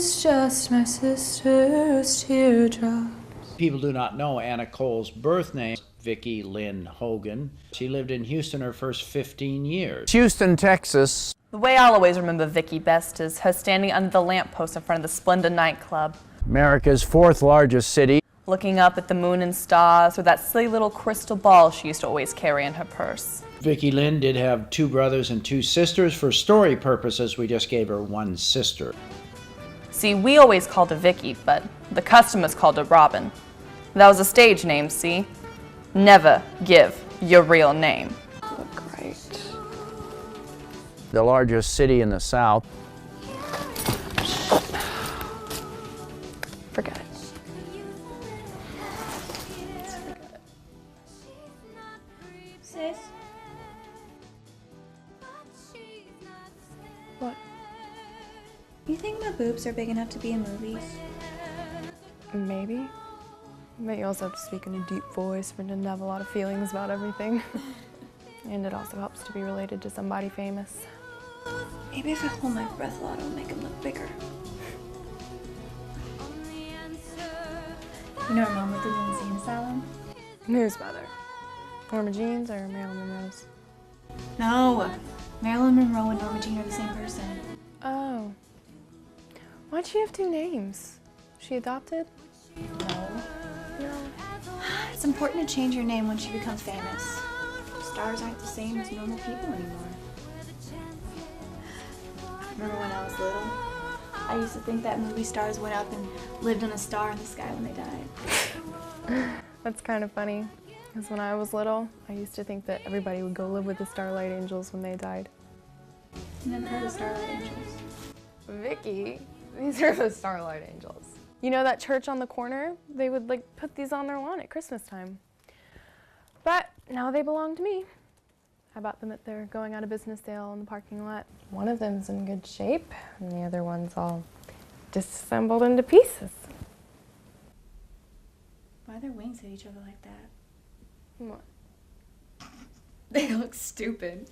She's just my sister's teardrop. People do not know Anna Cole's birth name, Vicki Lynn Hogan. She lived in Houston her first 15 years. Houston, Texas. The way I'll always remember Vicki best is her standing under the lamppost in front of the Splendid nightclub. America's fourth largest city. Looking up at the moon and stars with that silly little crystal ball she used to always carry in her purse. Vicki Lynn did have 2 brothers and 2 sisters. For story purposes, we just gave her 1 sister. See, we always called her Vicki, but the customers called her Robin. That was a stage name, see? Never give your real name. Oh, great. The largest city in the South. Forget it. Sis? What? You think my boobs are big enough to be in movies? Maybe. But you also have to speak in a deep voice for them to have a lot of feelings about everything. And it also helps to be related to somebody famous. Maybe if I hold my breath a lot, it'll make them look bigger. You know her mom worked in the insane asylum? Whose mother? Norma Jean's or Marilyn Monroe's? No. Marilyn Monroe and Norma Jean are the same person. Oh. Why'd she have 2 names? She adopted? No. No. It's important to change your name when she becomes famous. Stars aren't the same as normal people anymore. Remember when I was little? I used to think that movie stars went up and lived on a star in the sky when they died. That's kind of funny, because when I was little, I used to think that everybody would go live with the Starlight Angels when they died. You never heard of Starlight Angels? Vicky, these are the Starlight Angels. You know that church on the corner? They would put these on their lawn at Christmas time. But now they belong to me. I bought them at their going out of business sale in the parking lot. One of them's in good shape, and the other one's all disassembled into pieces. Why are their wings hit each other like that? What? They look stupid.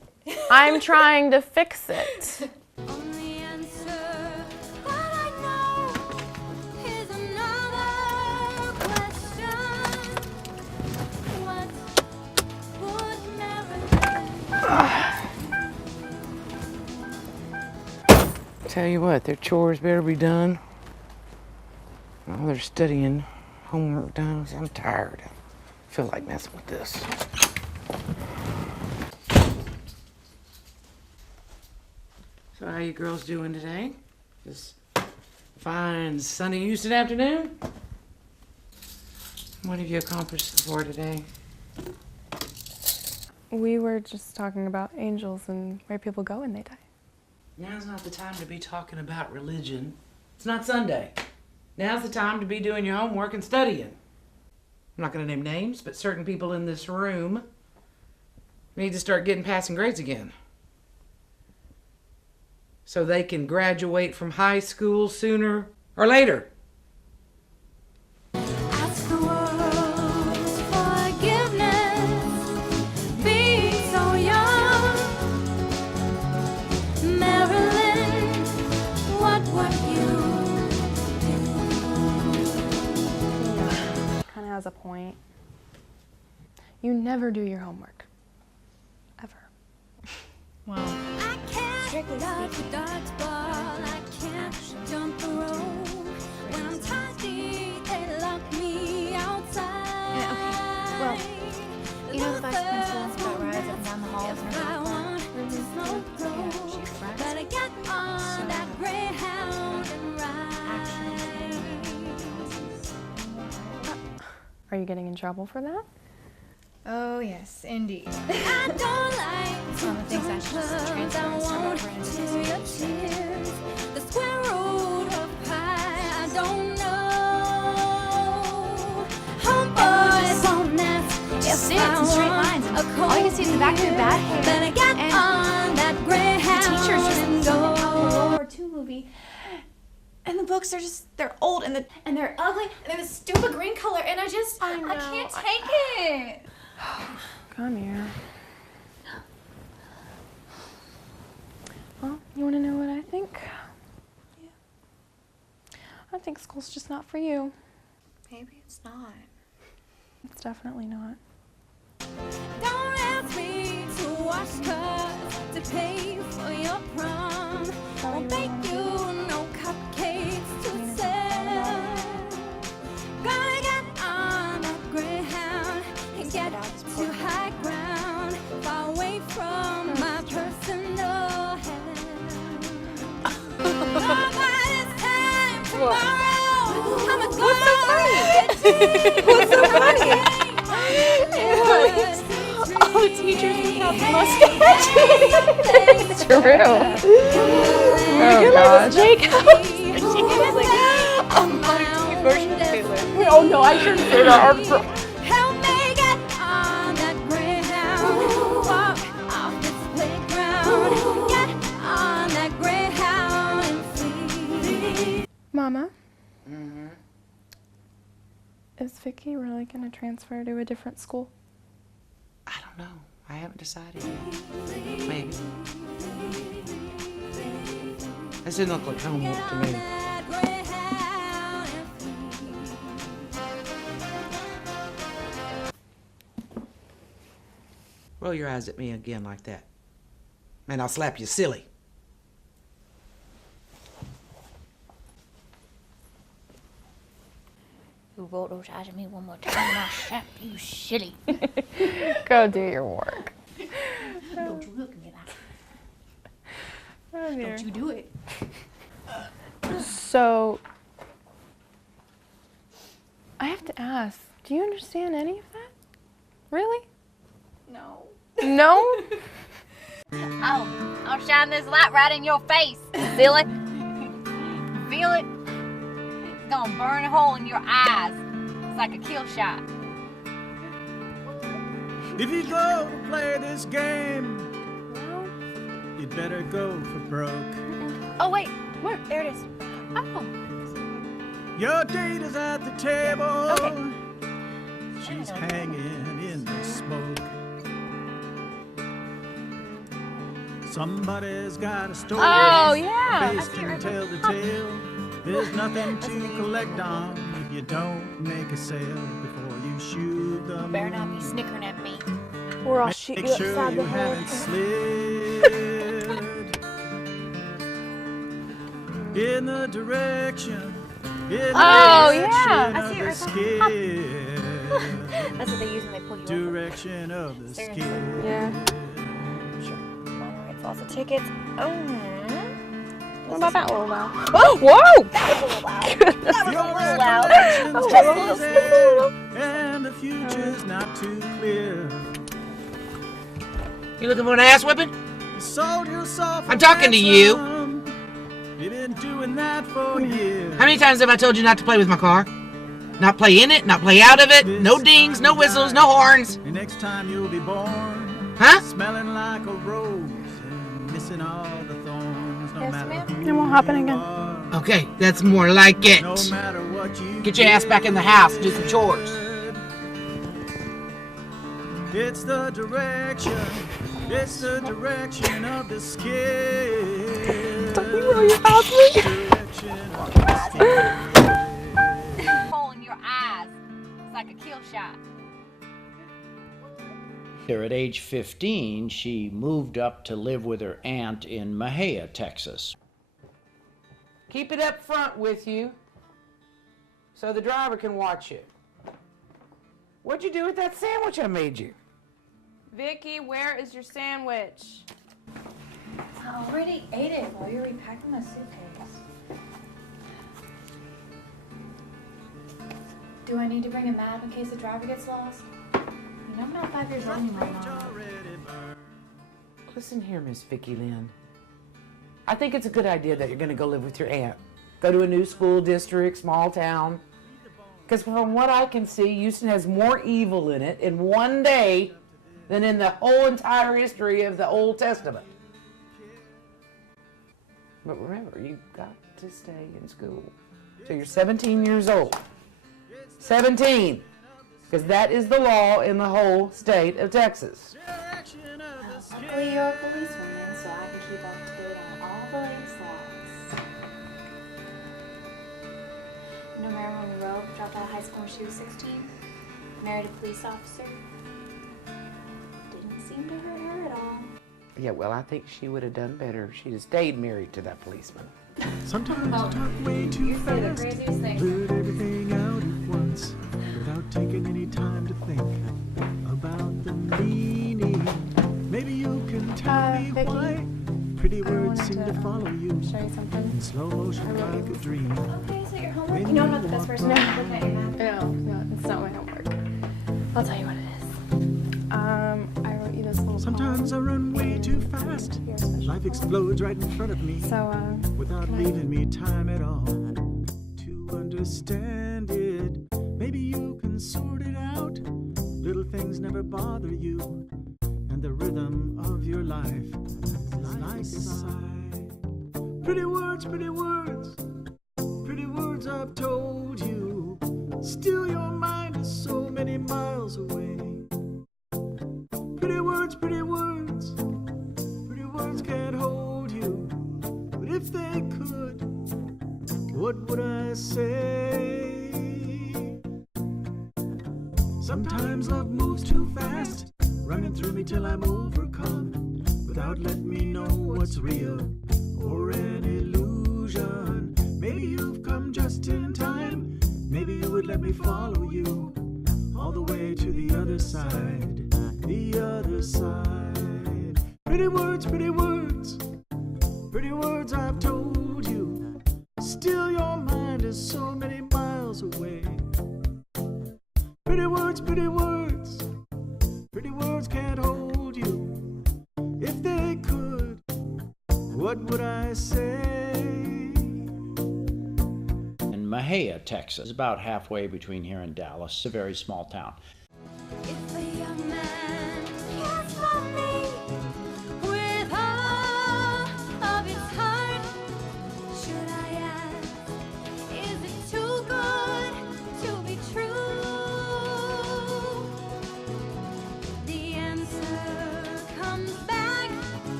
I'm trying to fix it. Tell you what, their chores better be done. All their studying, homework done. I'm tired. I feel like messing with this. So how you girls doing today? This fine sunny Houston afternoon? What have you accomplished for today? We were just talking about angels and where people go when they die. Now's not the time to be talking about religion. It's not Sunday. Now's the time to be doing your homework and studying. I'm not going to name names, but certain people in this room need to start getting passing grades again, so they can graduate from high school sooner or later. Ask the world's forgiveness, being so young. Marilyn, what would you Kind of has a point. You never do your homework. Ever. I can't dodge the dodgeball, I can't jump the rope. When I'm thirsty, they lock me outside. Yeah, okay. Well, you know the vice principal that rides up and down the halls and I want to smoke yeah, she's friends. better get on So, that Greyhound and ride. Are you getting in trouble for that? Oh, yes, indeed. I don't like Some of the things I should just transfer and start over into to your tears. The square root of pie, I don't know. Homeboys won't ask Just if sit I in straight want lines. a All you can see is the back of your cold bad beer. hair. Better get And on that the Greyhound teacher's just and listening to go. a World War II movie. And the books are they're old and they're ugly and they're the stupid green color and I can't take it. Come here. Well, you want to know what I think? Yeah. think school's just not for you. Maybe it's not. It's definitely not. Don't ask me to wash cars to pay for your prom. Won't bake you no cupcakes to sell. Gonna get on that Greyhound and get to high ground, far away from my personal hell. By this time tomorrow, I'm a What's so funny? What's so funny? Oh, teachers without mustache. It's true. Oh gosh. Oh no, I shouldn't say that. Help me get on that Greyhound, walk off this playground, get on that Greyhound and flee. Mama? Is Vicky really going to transfer to a different school? I don't know. I haven't decided yet. Maybe. This didn't look like homework to me. That Greyhound and flee. Roll your eyes at me again like that. Man, I'll slap you silly. You roll those eyes at me one more time and I'll slap you silly. Go do your work. Don't you look at me like Oh, dear. Don't you do it. So, I have to ask, do you understand any of that? Really? No. No? I'll shine this light right in your face, silly. Feel it? It's gonna burn a hole in your eyes. It's like a kill shot. If you go to play this game, you'd better go for broke. Oh wait, where? There it is. Oh. Your date is at the table. Okay. She's hanging in the smoke. Somebody's got a story. Oh, yeah. Face can tell the tale. There's nothing to collect on if you don't make a sale before you shoot them. Better not be snickering at me. Or I'll shoot Make you sure upside you the head. haven't slid in the direction. Oh, yeah. Of the skid. That's what they use when they pull you over. Direction of the Seriously. skid. Yeah. Minor rates, lots of tickets. Oh. What about that little loud? Oh, whoa! That was a little loud. Your loud. recollection's hazy, and the future's not too clear. You looking for an ass whipping? You sold your soul for I'm talking to you. ransom. You've been doing that for years. How many times have I told you not to play with my car? Not play in it, not play out of it. No dings, no whistles, no horns. And next time you'll be born, Huh? smelling like a rose and missing all the thorns. No Yes, matter ma'am. who It won't happen you again. are, Okay, that's more like it. no matter what you Get your ass back in the house and do some chores. It's the direction. It's the direction of the skid. Don't you roll your eyes at me? Direction of the skid. Hole in your eyes. It's like a kill shot. Here at age 15, she moved up to live with her aunt in Mahia, Texas. Keep it up front with you so the driver can watch you. What'd you do with that sandwich I made you? Vicky, where is your sandwich? I already ate it while you were repacking my suitcase. Do I need to bring a map in case the driver gets lost? You know I'm not 5 years old anymore, Mom. Listen here, Miss Vicky Lynn. I think it's a good idea that you're going to go live with your aunt. Go to a new school district, small town. Because from what I can see, Houston has more evil in it in one day than in the whole entire history of the Old Testament. But remember, you've got to stay in school till you're 17 years old. 17! Because that is the law in the whole state of Texas. Luckily you're a policewoman, so I can keep up to date on all the latest laws. You know Marilyn Monroe dropped out of high school when she was 16? Married a police officer. Didn't seem to hurt her at all. Yeah, well, I think she would have done better if she'd have stayed married to that policeman. Sometimes you talk way too fast, blurt everything out at once, without taking any time to think about the meaning. Maybe you can tell me Vicky, why pretty I words wanted seem to follow you show you something. in slow motion like a dream. Okay, so your homework? You know I'm not the best person to look at your math. No, it's not my homework. I'll tell you what it is. I wrote you this little Sometimes I poem. run way too fast. You're a special Life explodes right in front of me So, without can I- leaving me time at all to understand it. Maybe you can sort it out. Little things never bother you, and the rhythm of your life is like a sigh. Pretty words, pretty words, pretty words I've told you. Still your mind is so many miles away. Pretty words, pretty words, pretty words can't hold you. But if they could, what would I say? Sometimes love moves too fast, running through me till I'm overcome, without letting me know what's real or an illusion. Maybe you've come just in time. Maybe you would let me follow you all the way to the other side. The other side. Pretty words, pretty words, pretty words I've told you. Still your mind is so many miles away. Pretty words, pretty words, pretty words can't hold you. If they could, what would I say? In Mahia, Texas, about halfway between here and Dallas. It's a very small town. If a young man cares for me with all of his heart, should I ask, is it too good to be true? The answer comes back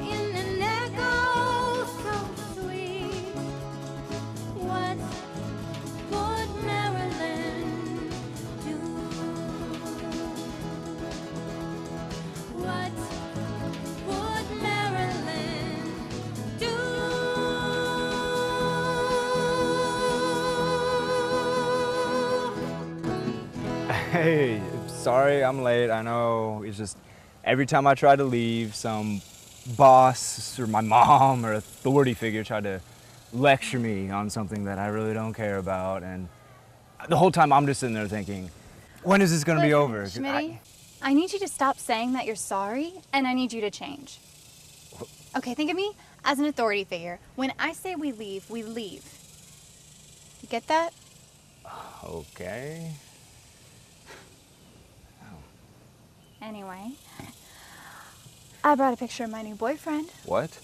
in an echo so sweet. What would Marilyn do? What would Marilyn do? Hey, sorry I'm late. I know it's just every time I try to leave, some boss or my mom or authority figure tried to lecture me on something that I really don't care about, and the whole time I'm just sitting there thinking, when is this gonna be over? 'Cause Schmitty, I need you to stop saying that you're sorry, and I need you to change. Okay, think of me as an authority figure. When I say we leave, we leave. You get that? Okay. Anyway, I brought a picture of my new boyfriend. What?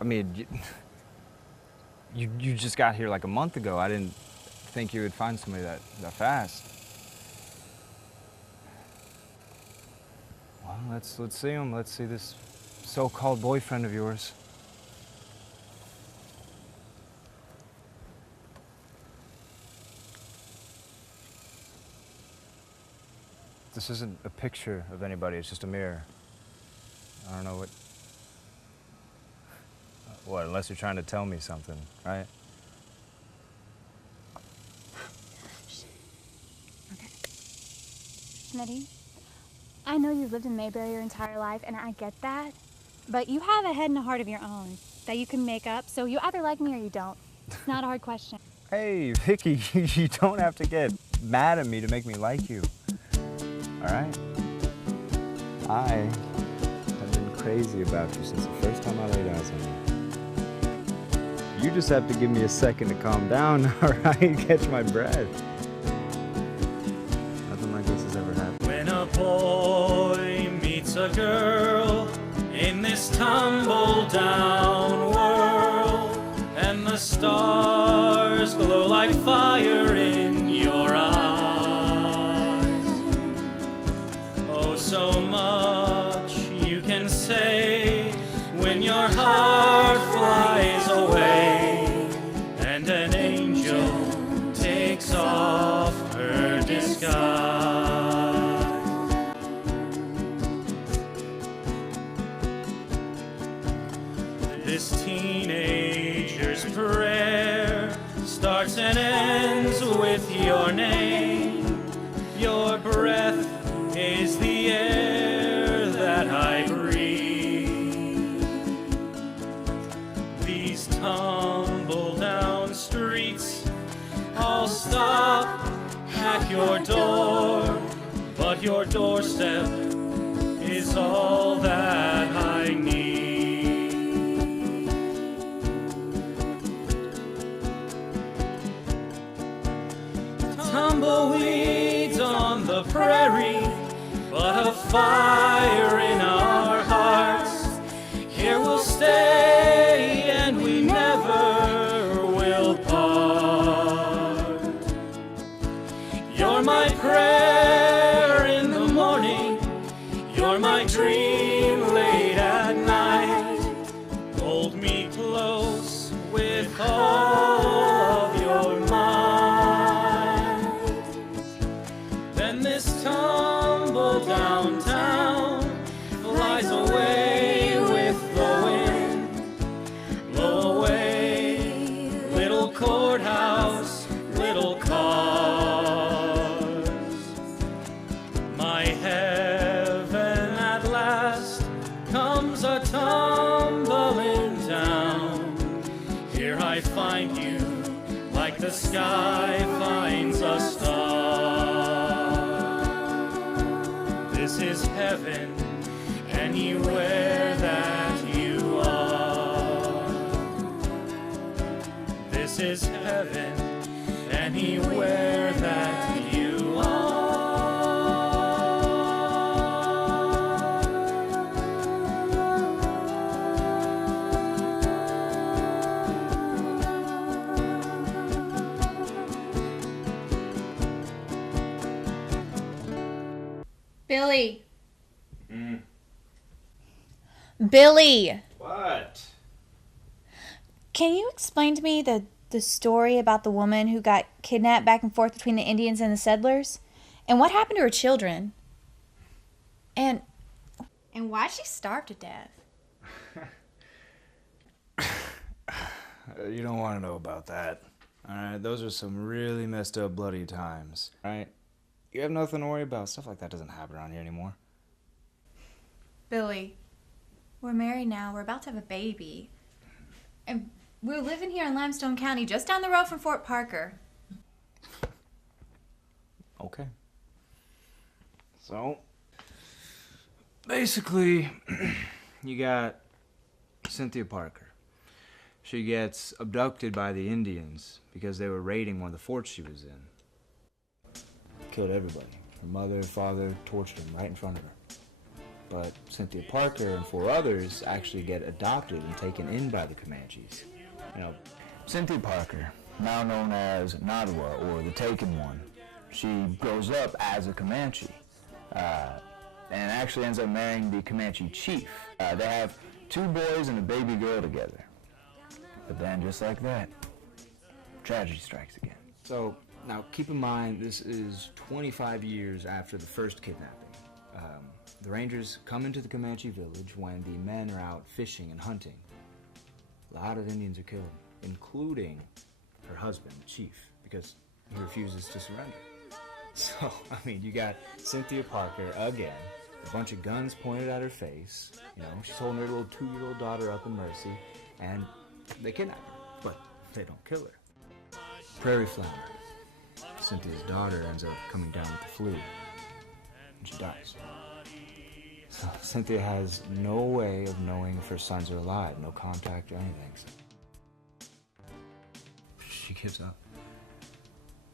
I mean, you just got here like a month ago. I didn't think you would find somebody that fast. Well, let's see him. Let's see this so-called boyfriend of yours. This isn't a picture of anybody, it's just a mirror. I don't know what, unless you're trying to tell me something, right? Okay. Schmitty, I know you've lived in Mayberry your entire life, and I get that. But you have a head and a heart of your own that you can make up, so you either like me or you don't. It's not a hard question. Hey, Vicky, you don't have to get mad at me to make me like you. All right? I have been crazy about you since the first time I laid eyes on you. You just have to give me a second to calm down, all right? Catch my breath. Nothing like this has ever happened. When a boy meets a girl in this tumble-down world, and the stars glow like fire in your eyes, oh, so much you can say when your heart flies away. takes off her disguise. This teenager's prayer starts and ends with your name. Your breath is the air that I breathe. These tumble-down streets all stop at your door, but your doorstep is all that I need. Tumbleweeds on the prairie, but a fire in our hearts. Here we'll stay and we never will part. You're my prayer in the morning, you're my dream late at night. Hold me close with all of your might. Then this tumble downtown flies away with the wind. Blow away, little courthouse, little cars. My heaven at last comes a tumbling down. Here I find you like the sky finds a star. This is heaven anywhere that you are. This is heaven anywhere that you are. Billy. Billy, What? can you explain to me the story about the woman who got kidnapped back and forth between the Indians and the settlers? And what happened to her children? And why'd she starve to death? You don't want to know about that. Alright, those are some really messed up bloody times. Alright? You have nothing to worry about. Stuff like that doesn't happen around here anymore. Billy, we're married now. We're about to have a baby. And we're living here in Limestone County, just down the road from Fort Parker. Okay. So, basically, you got Cynthia Parker. She gets abducted by the Indians because they were raiding one of the forts she was in. Killed everybody. Her mother, father, tortured them right in front of her. But Cynthia Parker and 4 others actually get adopted and taken in by the Comanches. You know, Cynthia Parker, now known as Nadwa, or the Taken One, she grows up as a Comanche and actually ends up marrying the Comanche chief. They have 2 boys and a baby girl together. But then, just like that, tragedy strikes again. So, now keep in mind, this is 25 years after the first kidnapping. The Rangers come into the Comanche village when the men are out fishing and hunting. A lot of Indians are killed, including her husband, the chief, because he refuses to surrender. So, I mean, you got Cynthia Parker again, a bunch of guns pointed at her face. You know, she's holding her little 2-year-old daughter up in mercy, and they kidnap her, but they don't kill her. Prairie Flower, Cynthia's daughter, ends up coming down with the flu, and she dies. So Cynthia has no way of knowing if her sons are alive, no contact or anything. So she gives up.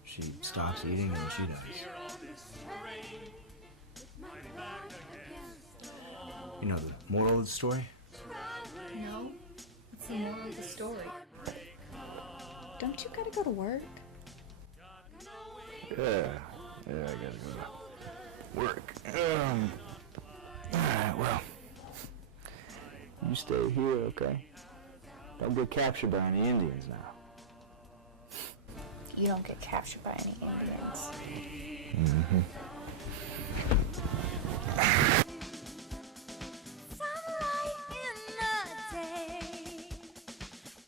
She stops eating and she dies. You know the moral of the story? No. What's the moral of the story? Don't you gotta go to work? Yeah, I gotta go to work. Alright, well, you stay here, okay? Don't get captured by any Indians now. you don't get captured by any Indians. Mm-hmm. Sunlight in the day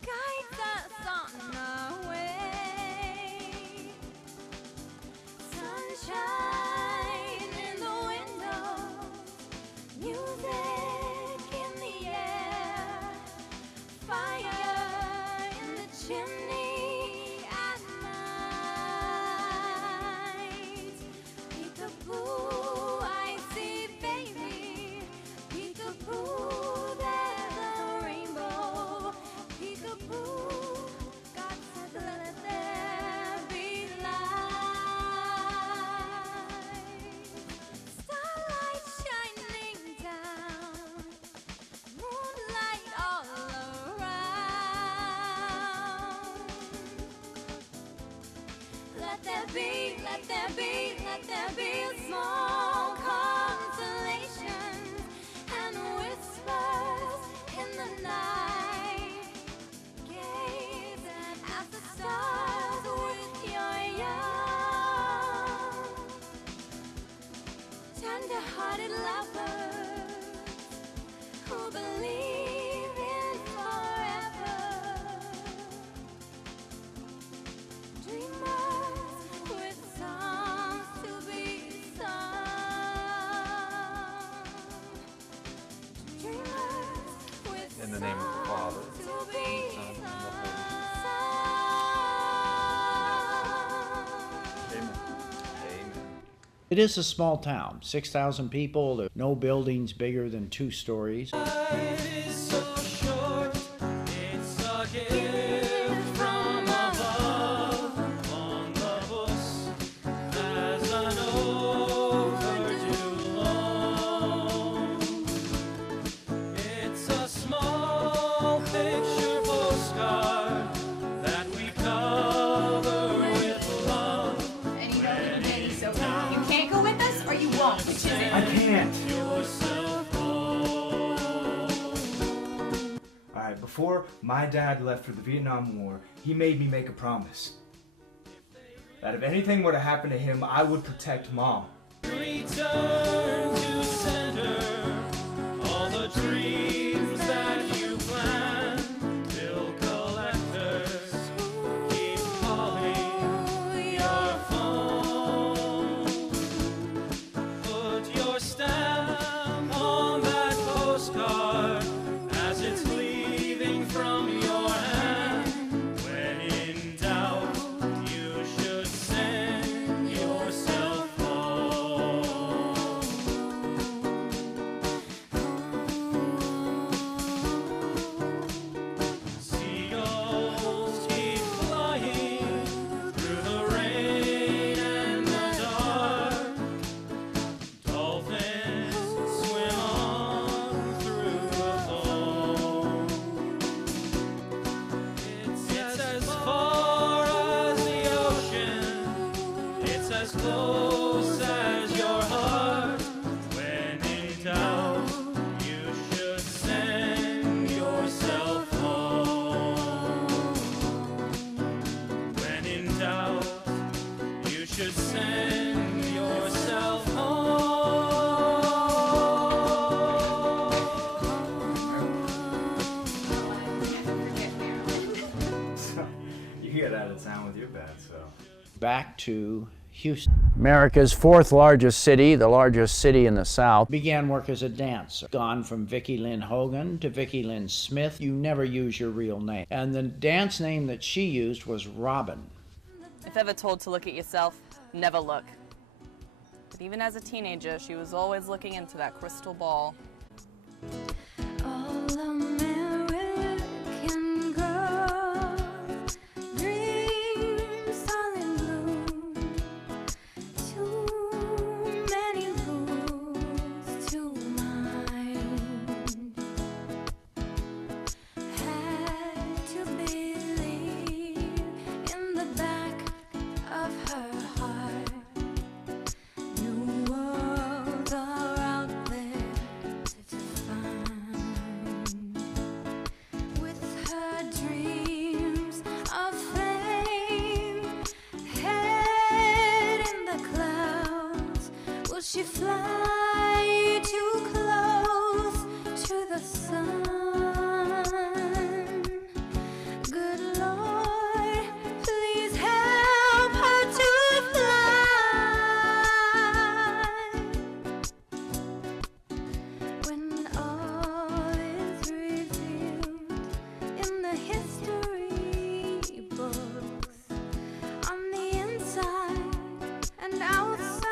guides us on our way. Sunshine in the window, music in the air, fire in the chimney at night. Peekaboo, I see baby. Peekaboo, there's a rainbow. Peekaboo, God said let there be light. Starlight shining down, moonlight all around. Let there be, let there be, let there be a small consolation and whispers in the night. Gaze at the stars with your young, tender-hearted lovers who believe in forever. Dreamers with songs to be sung. Dreamers with In the name of the Father, songs to be Son, and the sung. Amen. Amen. It is a small town, 6,000 people, there are no buildings bigger than 2 stories. Life is so short, it's a gift from above on the books as an overdue loan. It's a small picture postcard that we cover with love. And you don't even think so. You can't go with us or you won't. Which is it? I can't. Yourself home. All right, before my dad left for the Vietnam War, he made me make a promise that if anything were to happen to him, I would protect Mom. Return to center all the dreams that you planned. Bill collectors keep calling your phone. Put your stamp on that postcard as it's leaving from your hand. When in doubt, you should send yourself home. Seagulls keep flying through the rain and the dark. Dolphins swim on through the foam. It's as far as the ocean. It's as close as your heart. When in doubt, you should send yourself home. When in doubt, you should send yourself You get out of town with your bad self. Back to Houston. America's 4th largest city, the largest city in the South. Began work as a dancer. Gone from Vicki Lynn Hogan to Vicki Lynn Smith. You never use your real name. And the dance name that she used was Robin. If ever told to look at yourself, never look. But even as a teenager, she was always looking into that crystal ball. All American girls, dreams all in bloom. Too many rules to mind. Had to believe in the back of her heart. New worlds are out there to find. you fly too close to the sun? Good Lord, please help her to fly. When all is revealed in the history books, on the inside and outside,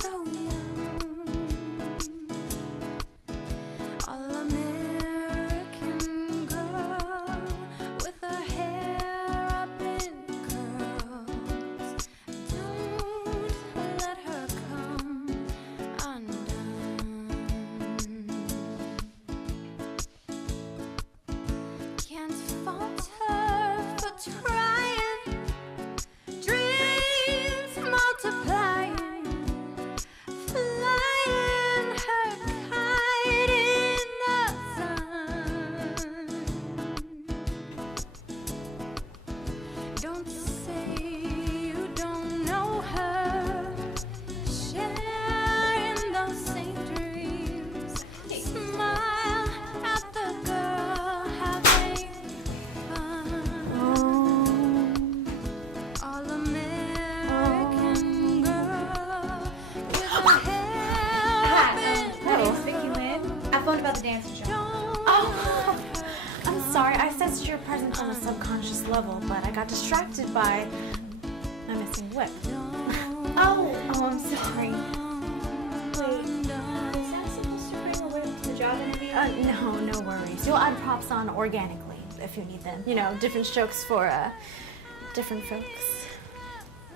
so young, all American girl with her hair up in curls. Don't let her come undone. Can't fault her for trying, dreams multiplying, flying her kite in the sun. Don't say you don't know her, share in those same dreams, smile at the girl having fun. All American girl with her hair up in My name's Vicky Lynn. I phoned about the dance job. Oh, I'm sorry. I sensed your presence on a subconscious level, but I got distracted by my missing whip. Oh, I'm sorry. Wait, is that supposed to bring a whip to the job interview? No worries. You'll add props on organically if you need them. You know, different strokes for different folks.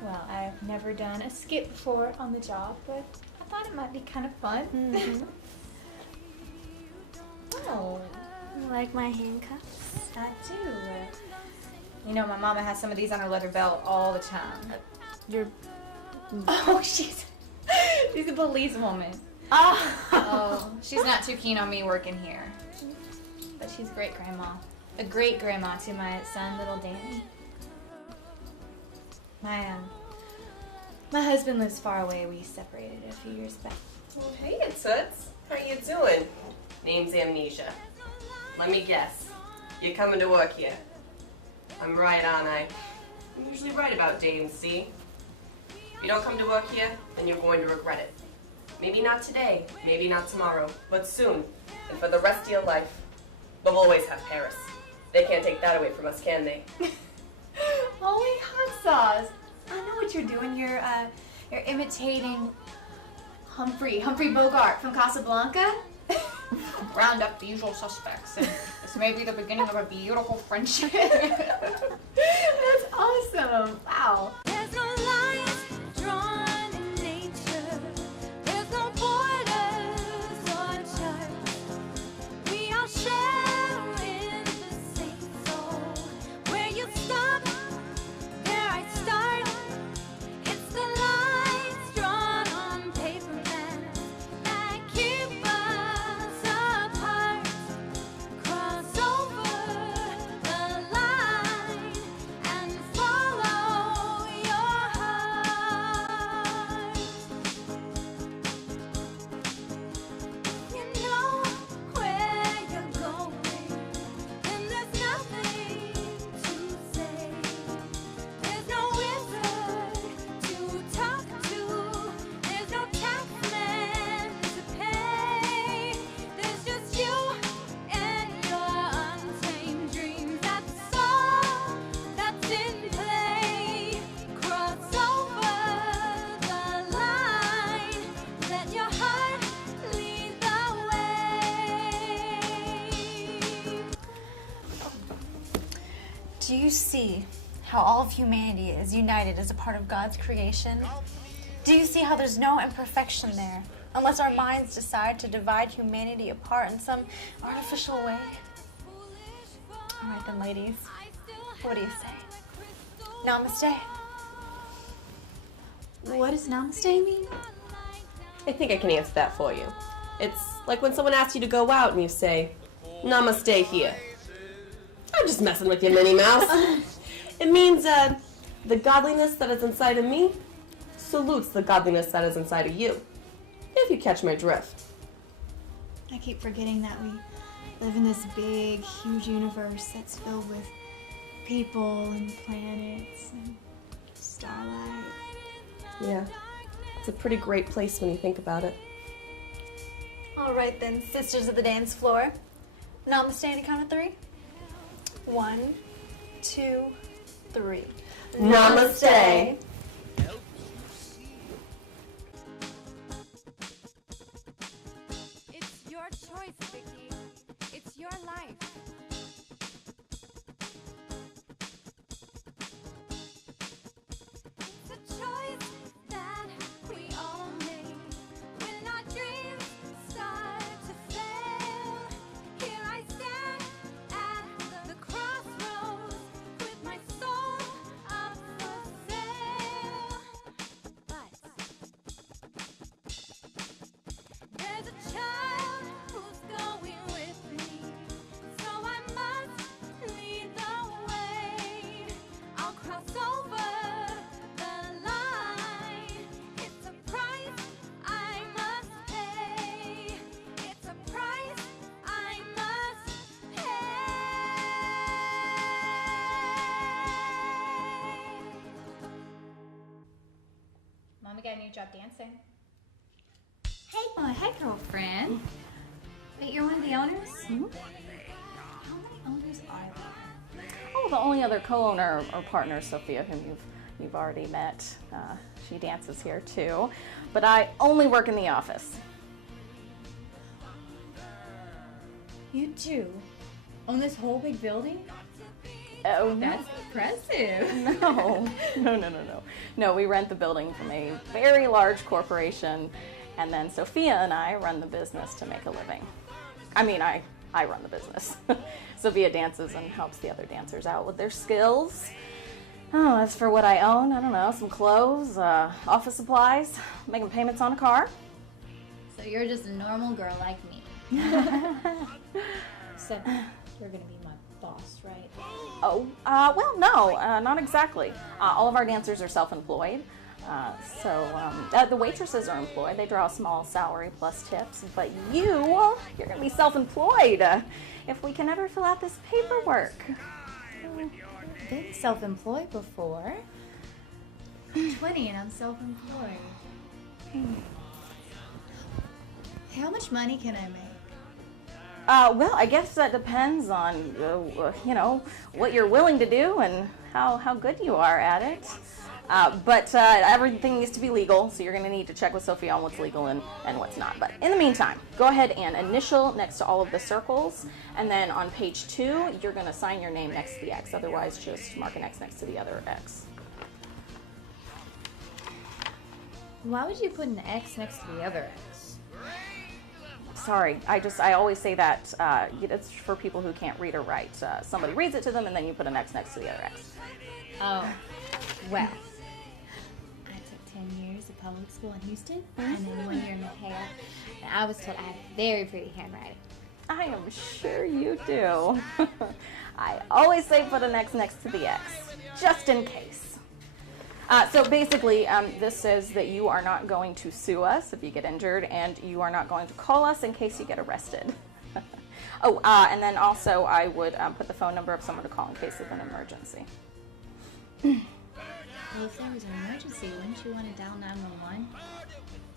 Well, I've never done a skit before on the job, but I thought it might be kind of fun. Oh, you like my handcuffs? I do. You know, my mama has some of these on her leather belt all the time. Oh, she's a policewoman. Oh, she's not too keen on me working here. But she's a great grandma. A great grandma to my son, little Danny. My husband lives far away. We separated a few years back. Well, hey, Toots. How you doing? Name's Amnesia. Let me guess. You're coming to work here. I'm right, aren't I? I'm usually right about dames, see? If you don't come to work here, then you're going to regret it. Maybe not today, maybe not tomorrow, but soon, and for the rest of your life. But we'll always have Paris. They can't take that away from us, can they? Holy hot sauce! I know what you're doing. You're imitating Humphrey Bogart from Casablanca. Round up the usual suspects, and this may be the beginning of a beautiful friendship. That's awesome! Wow. There's no lines drawn in nature. There's no borders or charts. We all share in the same soul. Where you stop, there I start. It's the lines drawn on paper maps that keep us apart. Cross over the line and follow your heart. You know where you're going, and there's nothing to say. There's no wizard to talk to. There's no taxman to pay. There's just you and your untamed dreams. That's all that's in play. Cross over the line. Let your heart lead the way. Do you see how all of humanity is united as a part of God's creation? Do you see how there's no imperfection there, unless our minds decide to divide humanity apart in some artificial way? All right then, ladies. What do you say? Namaste. What does namaste mean? I think I can answer that for you. It's like when someone asks you to go out and you say, namaste here. I'm just messing with you, Minnie Mouse. It means the godliness that is inside of me salutes the godliness that is inside of you. If you catch my drift. I keep forgetting that we live in this big, huge universe that's filled with people and planets and starlight. Yeah, it's a pretty great place when you think about it. All right then, sisters of the dance floor. Namaste on a count of 3. 1, 2, 3. Namaste. It's your choice, Vicky. It's your life. It's a choice that we all make when our dreams start to fail. Here I stand at the crossroads with my soul up for sale. But there's a child who's going with me, so I must lead the way. I'll cross over the line. It's a price I must pay. It's a price I must pay. Mommy got a new job dancing. Hey, hey, girlfriend. Wait, you're one of the owners? Mm-hmm. How many owners are there? Oh, the only other co-owner or partner is Sophia, whom you've already met. She dances here too, but I only work in the office. You do? Own this whole big building? Oh, no. That's impressive. No, we rent the building from a very large corporation, and then Sophia and I run the business to make a living. I mean, I run the business. Sophia dances and helps the other dancers out with their skills. Oh, as for what I own, I don't know, some clothes, office supplies, making payments on a car. So you're just a normal girl like me. Except you're gonna be my boss, right? Oh, well, no, not exactly. All of our dancers are self-employed. The waitresses are employed. They draw a small salary plus tips. But you're going to be self-employed if we can ever fill out this paperwork. I've been self-employed before. I'm 20 and I'm self-employed. How much money can I make? Well, I guess that depends on, what you're willing to do and how good you are at it. But everything needs to be legal, so you're going to need to check with Sophia on what's legal and what's not. But in the meantime, go ahead and initial next to all of the circles, and then on page 2, you're going to sign your name next to the X. Otherwise, just mark an X next to the other X. Why would you put an X next to the other X? Sorry, I always say that it's for people who can't read or write. Somebody reads it to them, and then you put an X next to the other X. Oh, well. I took 10 years of public school in Houston, and then 1 year in Ohio, and I was told I had very pretty handwriting. I am sure you do. I always say put an X next to the X, just in case. So basically, this says that you are not going to sue us if you get injured, and you are not going to call us in case you get arrested. And then also I would put the phone number of someone to call in case of an emergency. Well, if there was an emergency, wouldn't you want to dial 911?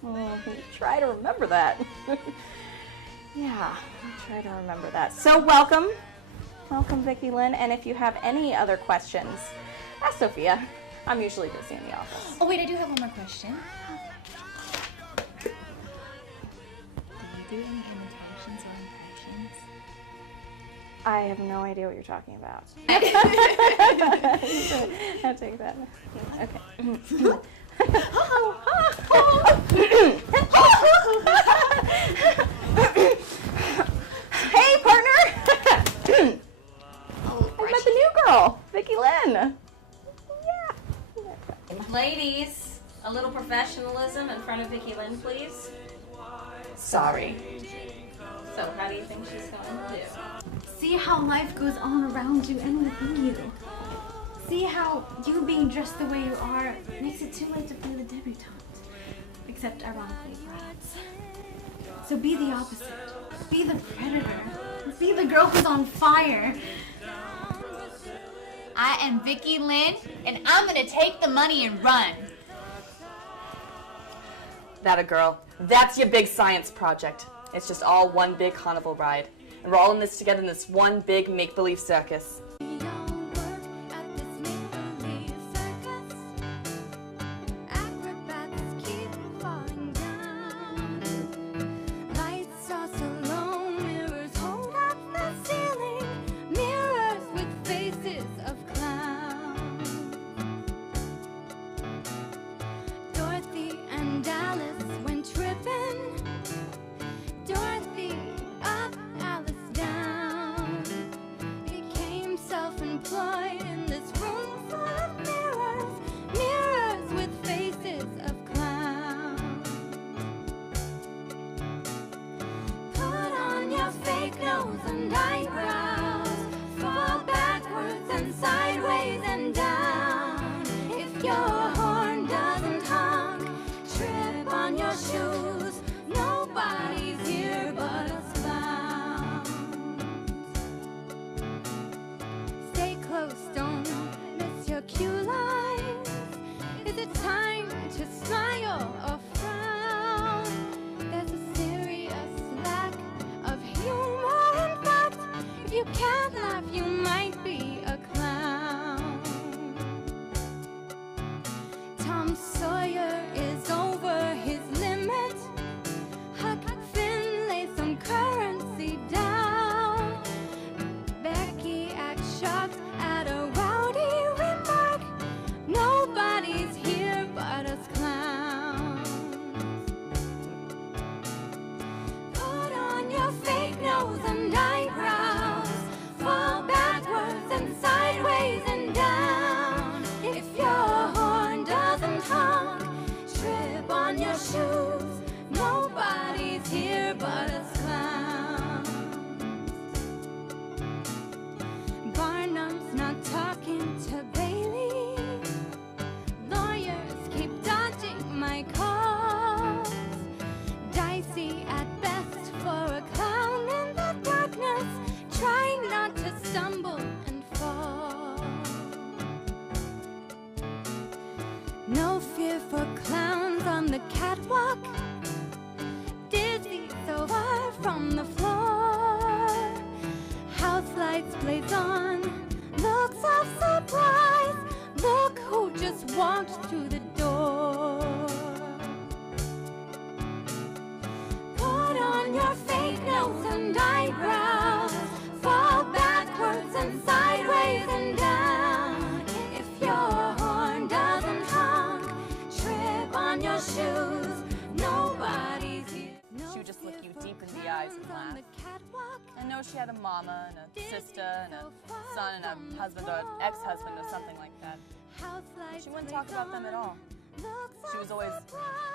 Well, try to remember that. Yeah, I'll try to remember that. So welcome. Welcome, Vicki Lynn. And if you have any other questions, ask Sophia. I'm usually busy in the office. Oh, wait, I do have one more question. Do you do any imitations or impressions? I have no idea what you're talking about. I'll take that. Okay. Hey, partner! I met the new girl, Vicki Lynn. Ladies, a little professionalism in front of Vicki Lynn, please. Sorry. So, how do you think she's going to do? See how life goes on around you and within you. See how you being dressed the way you are makes it too late to play the debutante. Except ironically, perhaps. So be the opposite. Be the predator. Be the girl who's on fire. I am Vicky Lynn, and I'm gonna take the money and run. That a girl. That's your big science project. It's just all one big carnival ride. And we're all in this together in this one big make-believe circus. No fear for clowns on the catwalk, dizzy so far from the floor. House lights blaze on, looks of surprise. Look who just walked through the door. Put on your fake nose and eyebrows, fall backwards and sideways and down. If your horn doesn't honk, trip on your shoes. Nobody's here. She would just look you deep in the eyes and laugh. I know she had a mama and a sister and a son and a husband or ex-husband or something like that. She wouldn't talk about them at all. She was always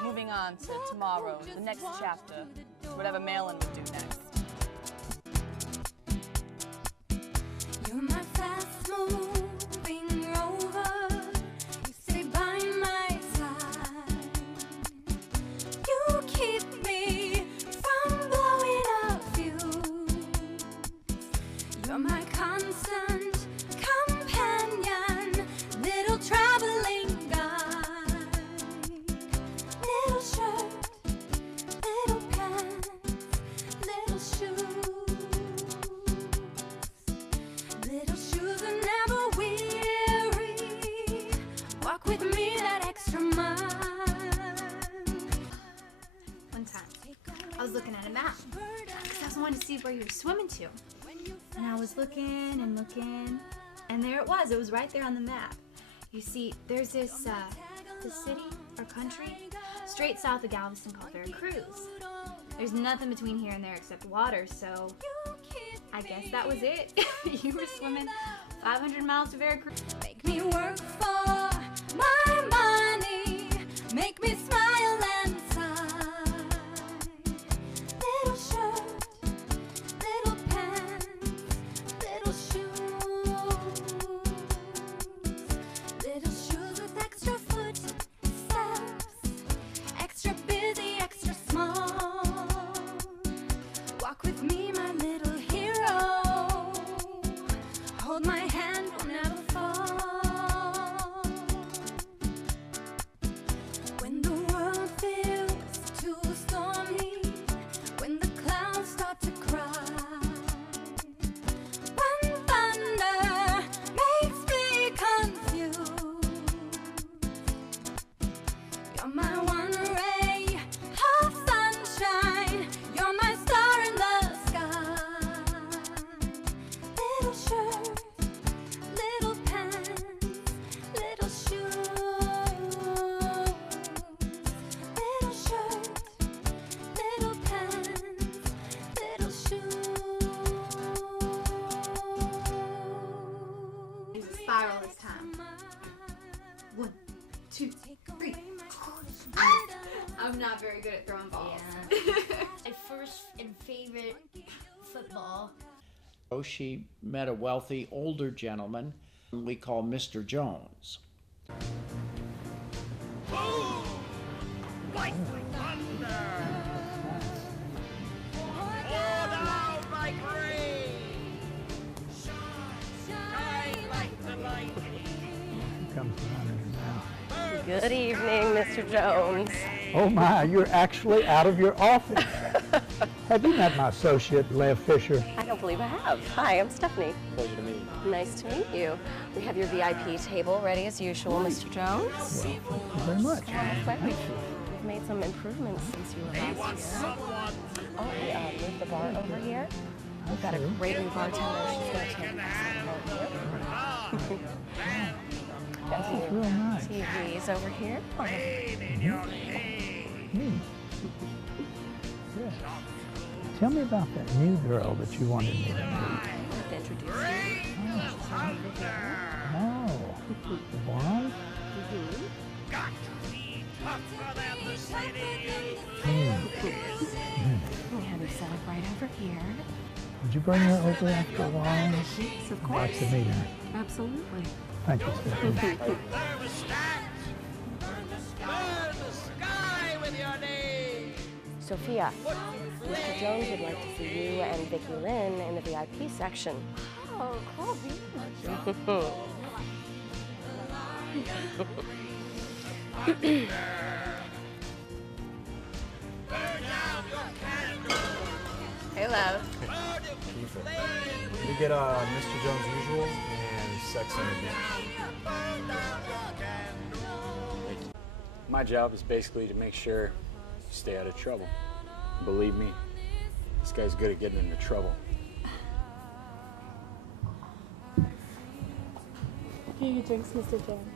moving on to tomorrow, the next chapter, whatever Malin would do next. You're my fast-moving rover. You stay by my side. You keep me from blowing up fuse. You're my constant companion, little traveling guide. Little shirt, little pants, little shoes. Little shoes are never weary. Walk with me that extra mile. One time, I was looking at a map because I wanted to see where you were swimming to. And I was looking and looking, and there it was. It was right there on the map. You see, there's this city or country straight south of Galveston called Veracruz. There's nothing between here and there except water, so I guess that was it. You were swimming 500 miles to Veracruz. Make me work for my money. Make me smile and sigh. Little shirt, little pants, little shoes. Little shoes with extra foot steps, extra 2, 3. I'm not very good at throwing balls. My first and favorite football. So she met a wealthy older gentleman we call Mr. Jones. Boom! Like thunder! Pour down like rain! Shine like the lightning! Good evening, Mr. Jones. Oh my, you're actually out of your office. Have you met my associate, Lev Fisher? I don't believe I have. Hi, I'm Stephanie. Pleasure to meet you. Nice to meet you. We have your VIP table ready as usual, Mr. Jones. Well, thank you very much. We've made some improvements since you were last here. Oh, we moved the bar over here. We've got a great new bartender. She's going to take us over here. This is real nice. TV's over here. Yeah. Tell me about that new girl that you wanted me to meet. To introduce you. Oh, the blonde? Got to be tougher than the city. We have you set up right over here. Would you bring her over after a while? Yes, of I'd course. like to meet her. Absolutely. Thank you, Stephanie. Thermostat! Burn the sky with your name! Sophia, Mr. Jones would like to see you and Vicki Lynn in the VIP section. Oh, cool. Hey, love. We get Mr. Jones' usual and sex interview. My job is basically to make sure you stay out of trouble. Believe me, this guy's good at getting into trouble. Here are your drinks, Mr. Jones.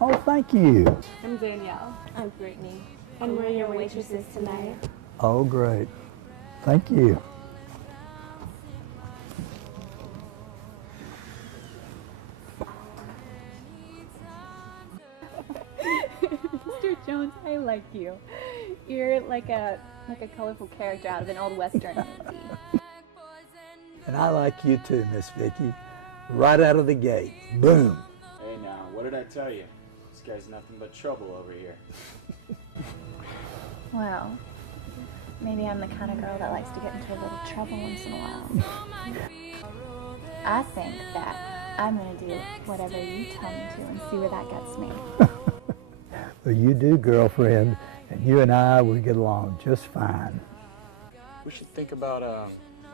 Oh, thank you. I'm Danielle. I'm Brittany. And we're your waitresses tonight. Oh, great. Thank you. Mr. Jones, I like you. You're like a colorful character out of an old Western movie. And I like you too, Miss Vicki. Right out of the gate. Boom. Hey now, what did I tell you? This guy's nothing but trouble over here. Well, maybe I'm the kind of girl that likes to get into a little trouble once in a while. I think that I'm going to do whatever you tell me to and see where that gets me. Well, you do, girlfriend, and you and I will get along just fine. We should think about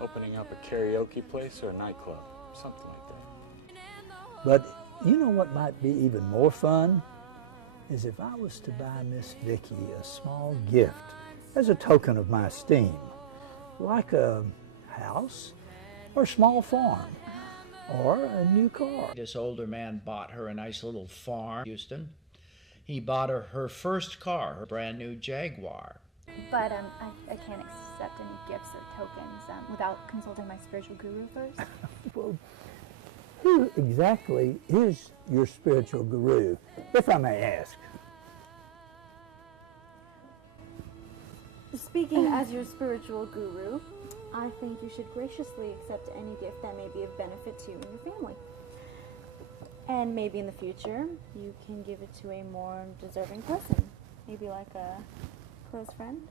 opening up a karaoke place or a nightclub, something like that. But you know what might be even more fun? Is if I was to buy Miss Vicki a small gift as a token of my esteem, like a house or a small farm or a new car. This older man bought her a nice little farm in Houston. He bought her her first car, her brand new Jaguar. But I can't accept any gifts or tokens without consulting my spiritual guru first. Well, who exactly is your spiritual guru, if I may ask? Speaking as your spiritual guru, I think you should graciously accept any gift that may be of benefit to you and your family. And maybe in the future, you can give it to a more deserving person. Maybe like a close friend.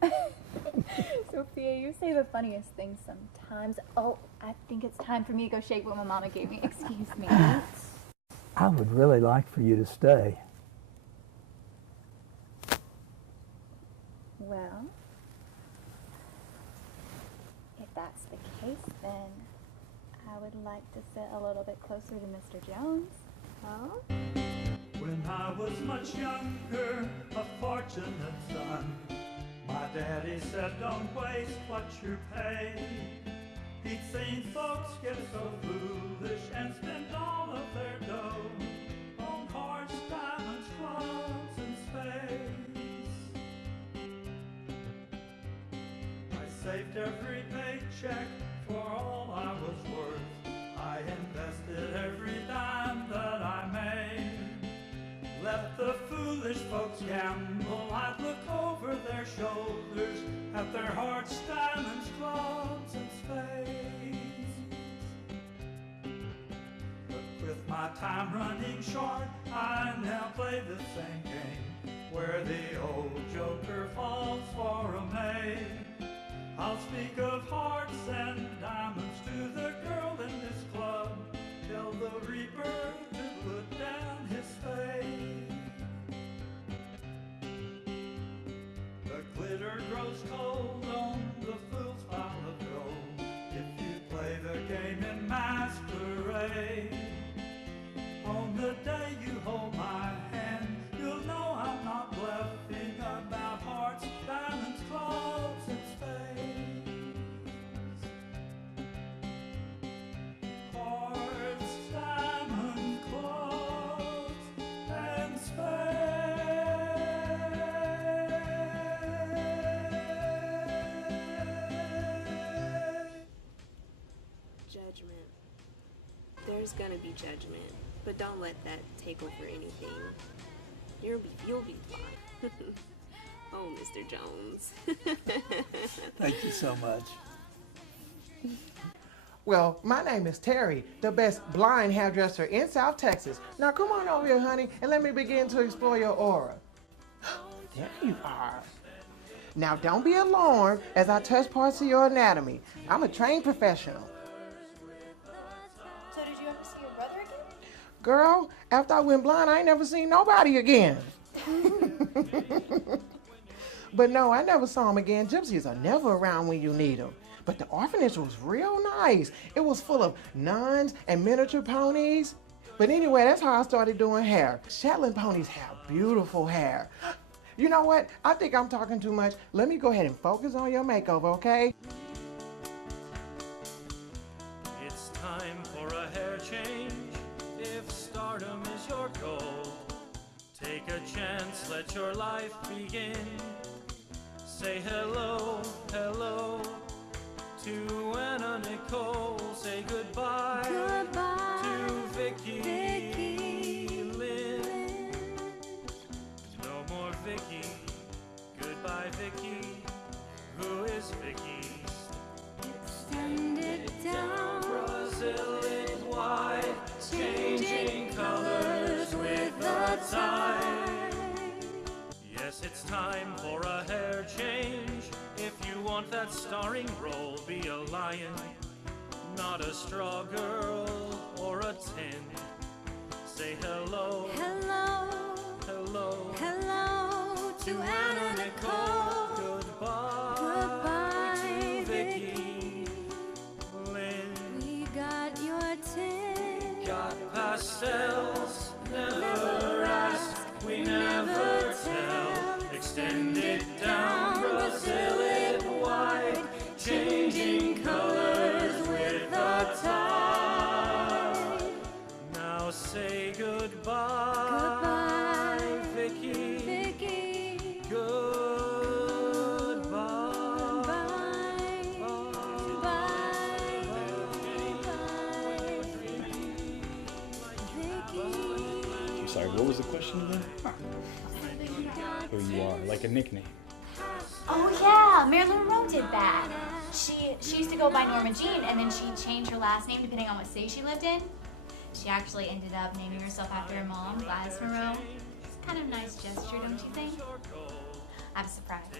Sophia, you say the funniest things sometimes. Oh, I think it's time for me to go shake what my mama gave me. Excuse me. I would really like for you to stay. Well, if that's the case, then I would like to sit a little bit closer to Mr. Jones. Huh? When I was much younger, a fortunate son, my daddy said, don't waste what you pay. He'd seen folks get so foolish and spend all of their dough on horse, diamonds, clubs, and spades. I saved every paycheck for all I was worth. I invested every dime that I made. let the foolish folks gamble. I'd look over their shoulders at their hearts, diamonds, clubs, and spades. But with my time running short, I now play the same game, where the old joker falls for a maid. I'll speak of hearts and diamonds to the girl in this club, tell the reaper to put down his spade. The glitter grows cold on the fool's pile of gold if you play the game in masquerade. On the day you hold my hand, you'll know I'm not bluffing about hearts, diamonds, clubs, and spades. Hearts, diamonds, clubs, and spades. Judgment. There's gonna be judgment, but don't let that take over anything. You'll be fine. Oh, Mr. Jones. Thank you so much. Well, my name is Terry, the best blind hairdresser in South Texas. Now come on over here, honey, and let me begin to explore your aura. There you are. Now don't be alarmed as I touch parts of your anatomy. I'm a trained professional. So did you ever see your brother again? Girl, after I went blind, I ain't never seen nobody again. But no, I never saw him again. Gypsies are never around when you need them. But the orphanage was real nice. It was full of nuns and miniature ponies. But anyway, that's how I started doing hair. Shetland ponies have beautiful hair. You know what? I think I'm talking too much. Let me go ahead and focus on your makeover, okay? It's time for a hair change. If stardom is your goal, take a chance, let your life begin. Say hello, hello to Anna Nicole. Say goodbye, to Vicky Lynn. No more Vicky, goodbye Vicky. Who is Vicky? Extend it down, Brazil it wide, changing colors with the tide. Yes, it's time for a hair change. If you want that starring role, be a lion, not a straw girl or a 10. Say hello, hello, hello, hello to Anna Nicole. Goodbye, Goodbye, to Vicky Lynn. We got your tin. Got pastels, never ask, we never tell. Extend it down, Brazil it wide, changing colors with the tide. Now say goodbye, Goodbye, Vicky. Vicky. Goodbye. I'm sorry, what was the question again? Who you are, like a nickname. Oh yeah, Marilyn Monroe did that. She used to go by Norma Jean, and then she changed her last name depending on what city she lived in. She actually ended up naming herself after her mom, Gladys Monroe. It's kind of a nice gesture, don't you think? I'm surprised.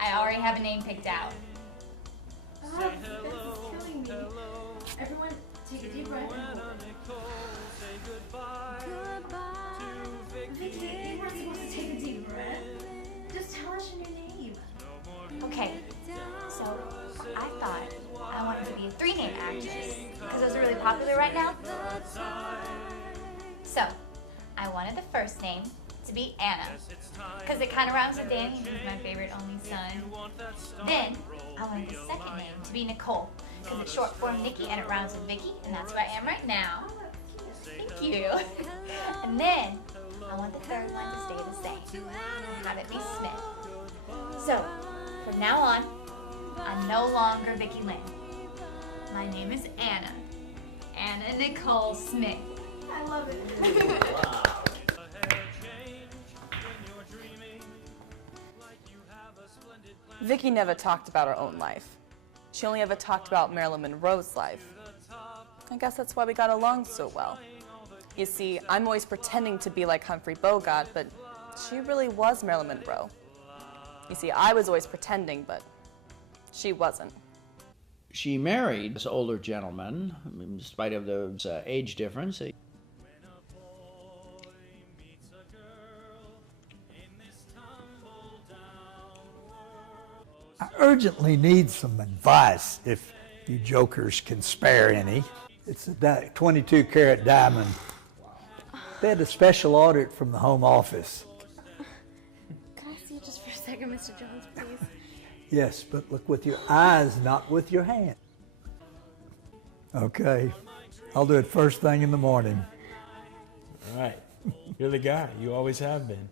I already have a name picked out. This is killing me. Everyone, take a deep breath. Goodbye. Vicky, you weren't supposed to take a deep breath. Just tell us your name. Okay, so I thought I wanted to be a 3-name actress because those are really popular right now. So I wanted the first name to be Anna because it kind of rhymes with Danny, who's my favorite only son. Then I wanted the second name to be Nicole because it's short for Nikki and it rhymes with Vicky, and that's what I am right now. Thank you. And then I want the third one to stay the same and have it be Smith. So from now on, I'm no longer Vicky Lynn. My name is Anna. Anna Nicole Smith. I love it. Vicky never talked about her own life. She only ever talked about Marilyn Monroe's life. I guess that's why we got along so well. You see, I'm always pretending to be like Humphrey Bogart, but she really was Marilyn Monroe. You see, I was always pretending, but she wasn't. She married this older gentleman, in spite of the age difference. I urgently need some advice, if you jokers can spare any. It's a 22-carat diamond. They had a special audit from the Home Office. Can I see it just for a second, Mr. Jones, please? Yes, but look with your eyes, not with your hand. Okay, I'll do it first thing in the morning. All right, you're the guy. You always have been.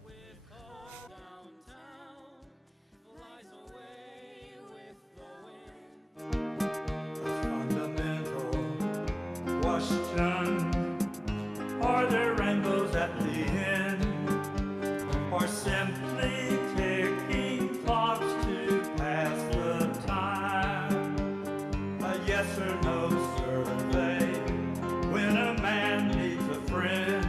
Question, are there rainbows at the end, or simply ticking clocks to pass the time? A yes or no survey, when a man needs a friend,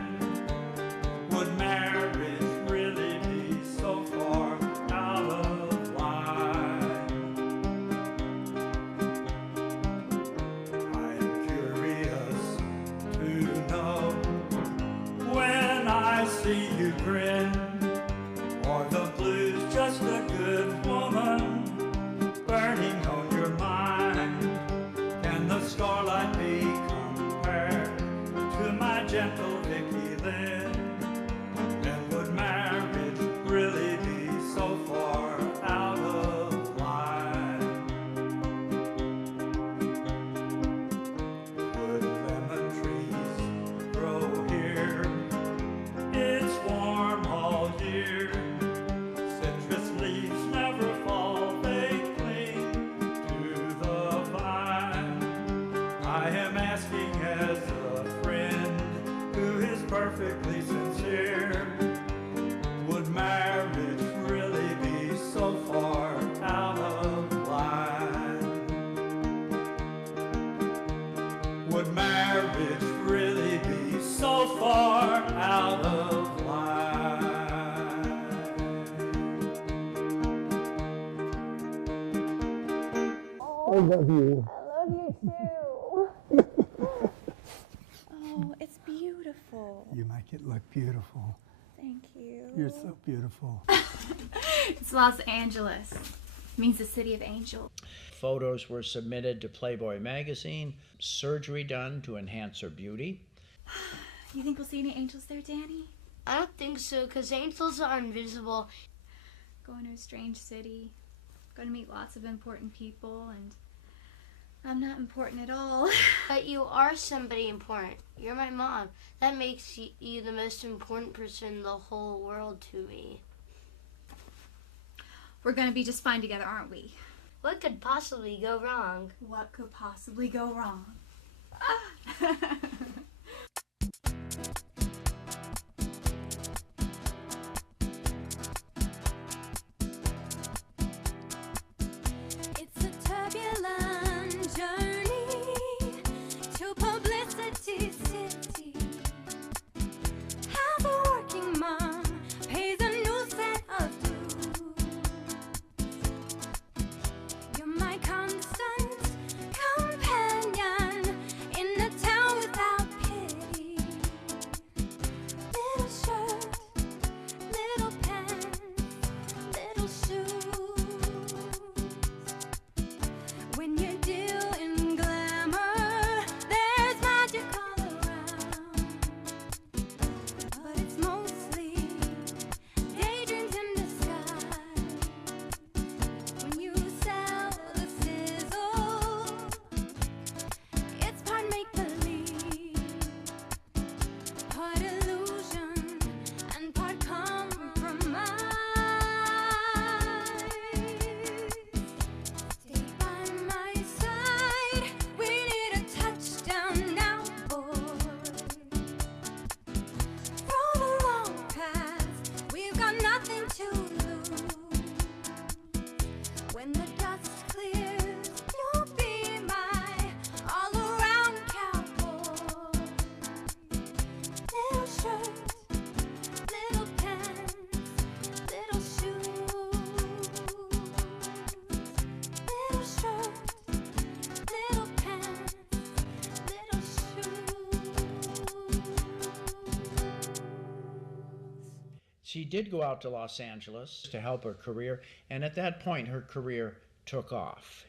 would marriage really be so far out of line? I'm curious to know, when I see you grin, are the blues just a good woman burning on your mind? Can the starlight be compared to my gentle Vicky Lynn? And would marriage really be so far out of line? Would lemon trees grow here? It's warm all year. Citrus leaves never fall, they cling to the vine. I am asking as a friend who is perfectly sincere, would marriage really be so far out of line? Would marriage really be so far out of line? I love you. I love you too. Oh, it's beautiful. You make it look beautiful. Thank you. You're so beautiful. It's Los Angeles. Means the city of angels. Photos were submitted to Playboy magazine, surgery done to enhance her beauty. You think we'll see any angels there, Danny? I don't think so, because angels are invisible. Going to a strange city. Going to meet lots of important people, and I'm not important at all. But you are somebody important. You're my mom. That makes you the most important person in the whole world to me. We're going to be just fine together, aren't we? What could possibly go wrong? What could possibly go wrong? It's a turbulent journey to Publicity City. How the working mom pays a new set of dues. You're my constant companion in a town without She did go out to Los Angeles to help her career, and at that point her career took off.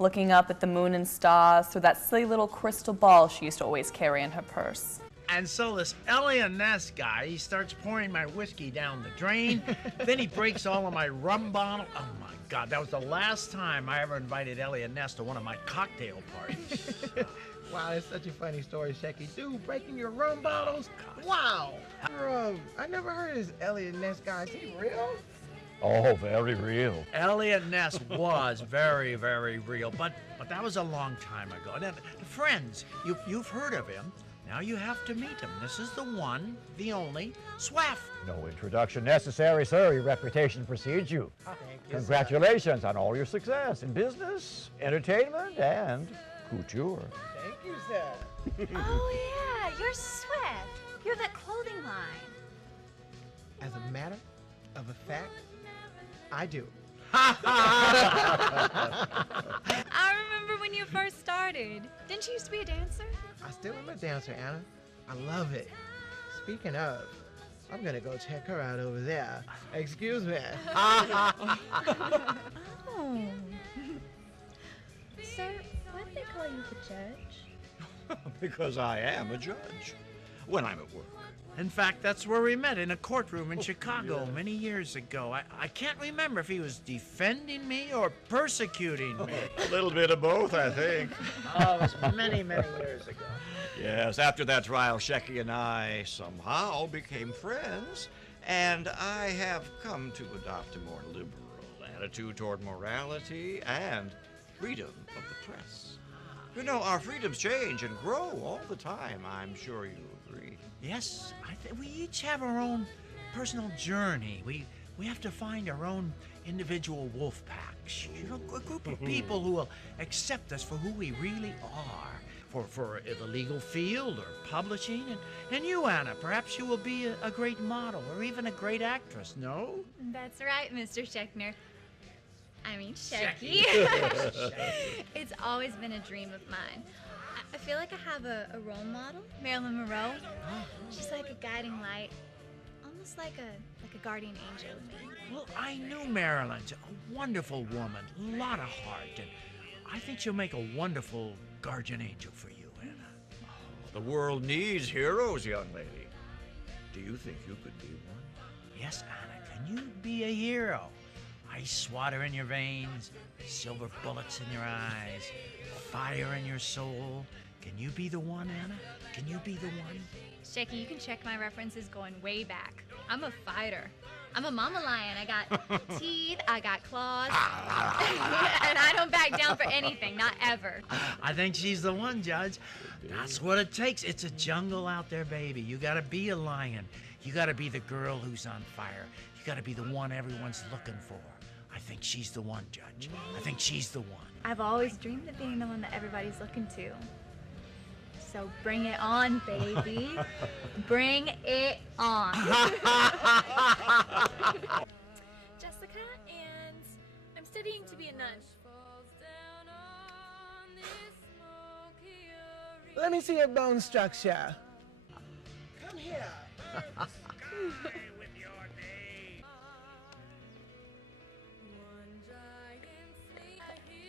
Looking up at the moon and stars through that silly little crystal ball she used to always carry in her purse. And so this Elliot Ness guy, he starts pouring my whiskey down the drain. Then he breaks all of my rum bottle. Oh my God, that was the last time I ever invited Elliot Ness to one of my cocktail parties. Wow, that's such a funny story, Shecky. Dude, breaking your rum bottles? Wow. I never heard of this Elliot Ness guy. Is he real? Oh, very real. Elliot Ness was very, very real, but that was a long time ago. And friends, you've heard of him. Now you have to meet him. This is the one, the only, Swaff. No introduction necessary, sir. Your reputation precedes you. Thank you, Congratulations on all your success in business, entertainment, and couture. Thank you, sir. Oh yeah, you're Swift. You're that clothing line. As a matter of a fact, I do. I remember when you first started. Didn't you used to be a dancer? I still am a dancer, Anna. I love it. Speaking of, I'm gonna go check her out over there. Excuse me. Oh. Sir, why do they call you the judge? Because I am a judge when I'm at work. In fact, that's where we met, in a courtroom in Chicago many years ago. I can't remember if he was defending me or persecuting me. A little bit of both, I think. Oh, it was many, many years ago. Yes, after that trial, Shecky and I somehow became friends, and I have come to adopt a more liberal attitude toward morality and freedom of the press. You know, our freedoms change and grow all the time. I'm sure you agree. Yes, we each have our own personal journey. We have to find our own individual wolf packs. You know, a group of people who will accept us for who we really are. For the legal field or publishing. And you, Anna, perhaps you will be a great model or even a great actress, no? That's right, Mr. Schechner. I mean, Shecky. It's always been a dream of mine. I feel like I have a role model, Marilyn Monroe. She's like a guiding light, almost like a guardian angel to me. Well, I knew Marilyn's a wonderful woman, a lot of heart, and I think she'll make a wonderful guardian angel for you, Anna. The world needs heroes, young lady. Do you think you could be one? Yes, Anna, can you be a hero? Ice water in your veins, silver bullets in your eyes, fire in your soul. Can you be the one, Anna? Can you be the one? Shecky, you can check my references going way back. I'm a fighter. I'm a mama lion. I got teeth, I got claws, and I don't back down for anything, not ever. I think she's the one, Judge. That's what it takes. It's a jungle out there, baby. You gotta be a lion. You gotta be the girl who's on fire. You gotta be the one everyone's looking for. I think she's the one, Judge. I think she's the one. I've always dreamed of being the one that everybody's looking to. So bring it on, baby. Bring it on. Jessica, and I'm studying to be a nun. Let me see your bone structure. Come here.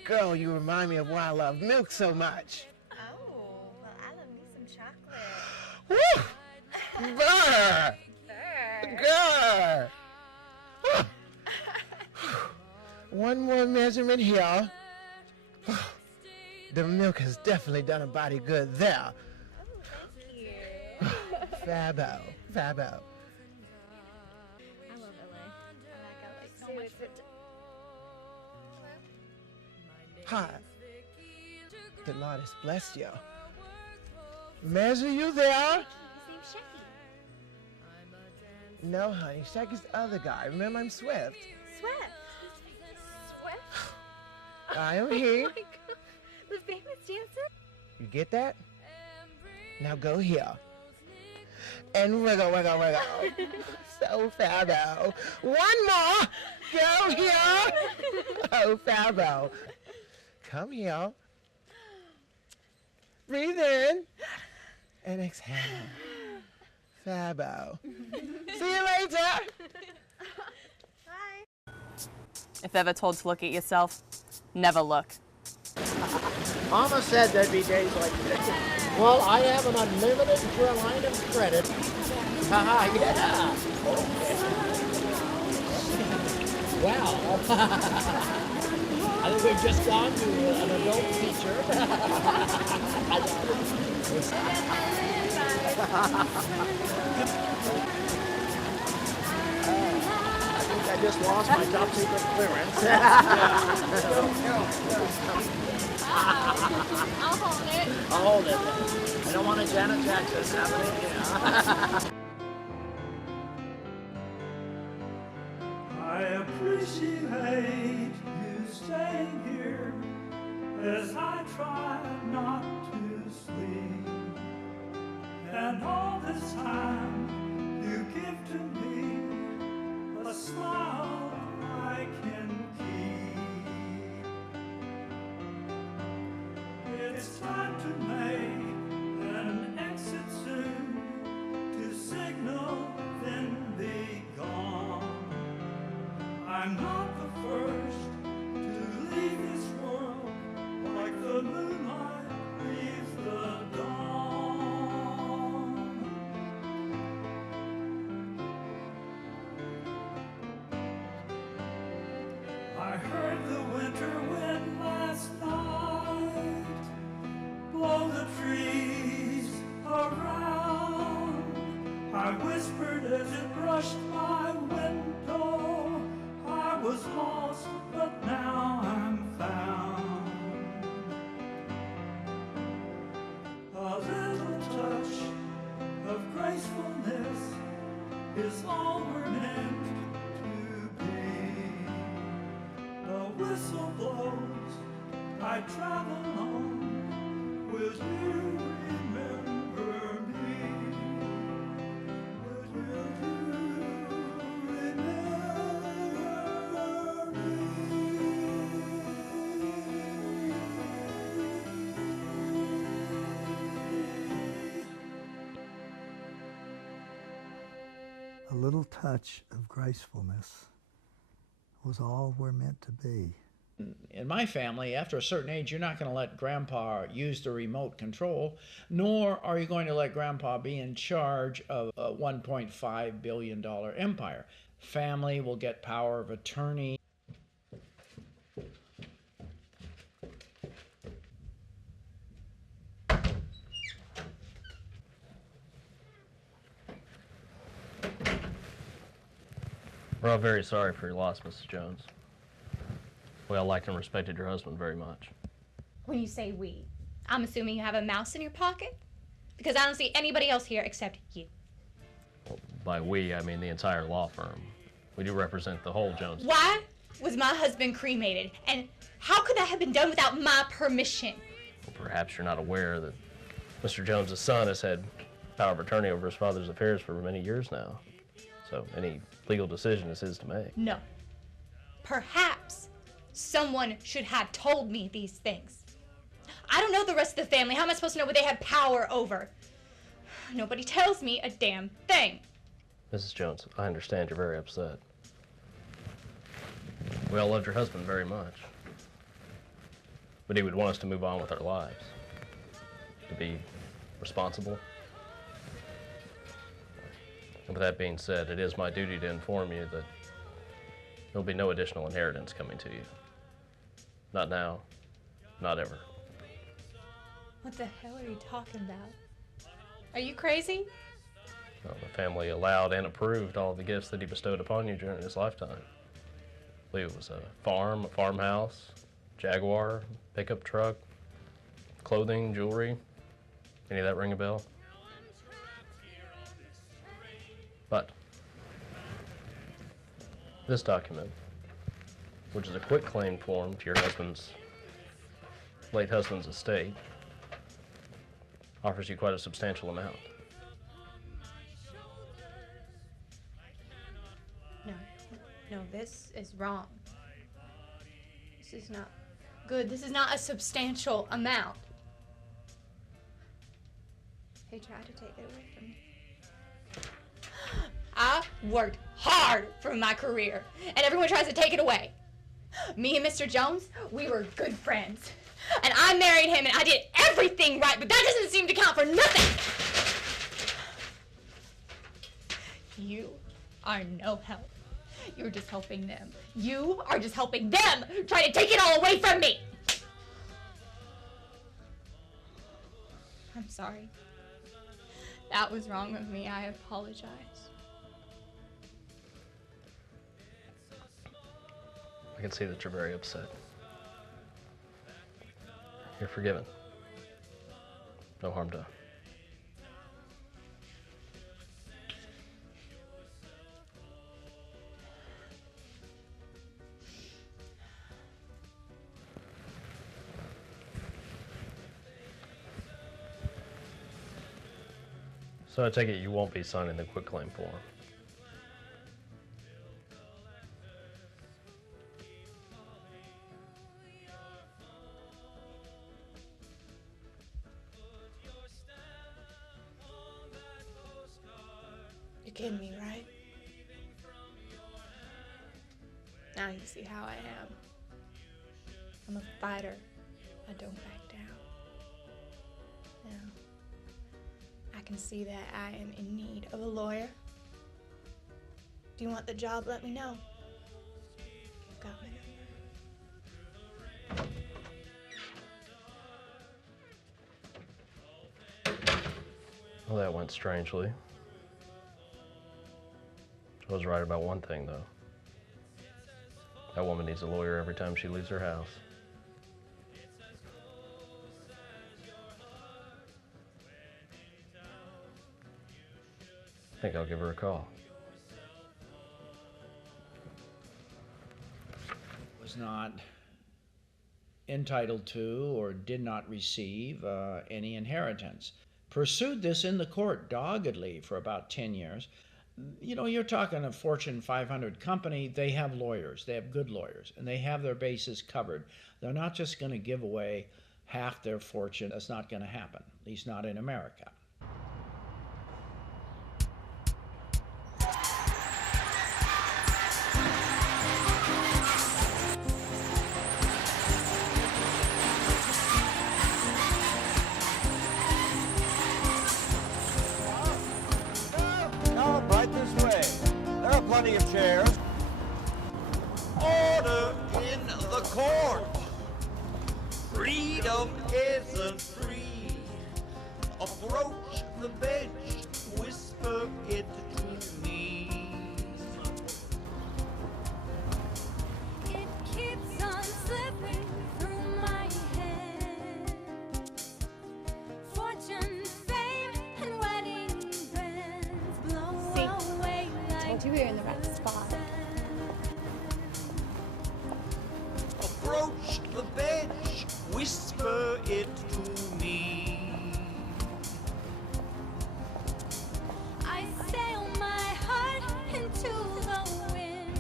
Girl, you remind me of why I love milk so much. Oh, well, I love me some chocolate. Woo! Brr! Grr! One more measurement here. The milk has definitely done a body good there. Fabo, fabo. I love LA. I like LA so much. Hi. The Lord has blessed you. Measure you there. His name's Shecky. No, honey. Shaggy's the other guy. Remember, I'm Swift. Swift. Swift? I am he. Oh my God. The famous dancer? You get that? Now go here. And wiggle, wiggle, wiggle. So fabo. One more. Go here. Oh, fabo. Come here. Breathe in. And exhale. Fabo. See you later. If ever told to look at yourself, never look. Mama said there'd be days like this. Well, I have an unlimited line of credit. Haha, yeah. Wow. I think we've just gone to an adult feature. I just lost my top secret clearance. I'll hold it. I'll hold it. I don't want a Janet Jackson happening. Yeah. I appreciate you staying here as I try not to sleep. And all this time you give to me a smile I can keep. It's time to make an exit soon, to signal then be gone. I'm not the first to leave this world, like the moonlight leaves the dawn. I heard the winter wind last night blow the trees around. I whispered as it brushed my window, I was lost, but now I'm found. A little touch of gracefulness is all we're meant to be. The whistle blows, I travel on. Will you remember me? Will you remember A little touch of gracefulness was all we're meant to be. In my family, after a certain age, you're not going to let Grandpa use the remote control, nor are you going to let Grandpa be in charge of a $1.5 billion empire. Family will get power of attorney. We're all very sorry for your loss, Mrs. Jones. We all liked and respected your husband very much. When you say we, I'm assuming you have a mouse in your pocket? Because I don't see anybody else here except you. Well, by we, I mean the entire law firm. We do represent the whole Jones. Why was my husband cremated? And how could that have been done without my permission? Well, perhaps you're not aware that Mr. Jones's son has had power of attorney over his father's affairs for many years now. So any legal decision is his to make. No. Perhaps someone should have told me these things. I don't know the rest of the family. How am I supposed to know what they had power over? Nobody tells me a damn thing. Mrs. Jones, I understand you're very upset. We all loved your husband very much. But he would want us to move on with our lives. To be responsible. And with that being said, it is my duty to inform you that there'll be no additional inheritance coming to you. Not now, not ever. What the hell are you talking about? Are you crazy? Well, the family allowed and approved all the gifts that he bestowed upon you during his lifetime. I believe it was a farm, a farmhouse, Jaguar, pickup truck, clothing, jewelry. Any of that ring a bell? But this document, which is a quitclaim form to your late husband's estate, offers you quite a substantial amount. No, this is wrong. This is not good. This is not a substantial amount. They tried to take it away from me. I worked hard for my career, and everyone tries to take it away. Me and Mr. Jones, we were good friends. And I married him, and I did everything right, but that doesn't seem to count for nothing. You are no help. You're just helping them. You are just helping them, trying to take it all away from me. I'm sorry. That was wrong of me. I apologize. I can see that you're very upset. You're forgiven. No harm done. So I take it you won't be signing the quitclaim form. You're kidding me, right? Now you see how I am. I'm a fighter. I don't back down. Now, I can see that I am in need of a lawyer. Do you want the job? Let me know. You've got my number. Well, that went strangely. I was right about one thing, though. That woman needs a lawyer every time she leaves her house. I think I'll give her a call. Was not entitled to or did not receive any inheritance. Pursued this in the court doggedly for about 10 years. You know, you're talking a Fortune 500 company. They have lawyers. They have good lawyers, and they have their bases covered. They're not just going to give away half their fortune. That's not going to happen, at least not in America. Plenty of chairs. Order in the court. Freedom isn't free. Approach the bench. Whisper it to me. It keeps on slipping through my head. Fortune, fame, and wedding bands blow away like I told you we were in the right spot. Approach the bench. Whisper it to me. I sail my heart into the wind.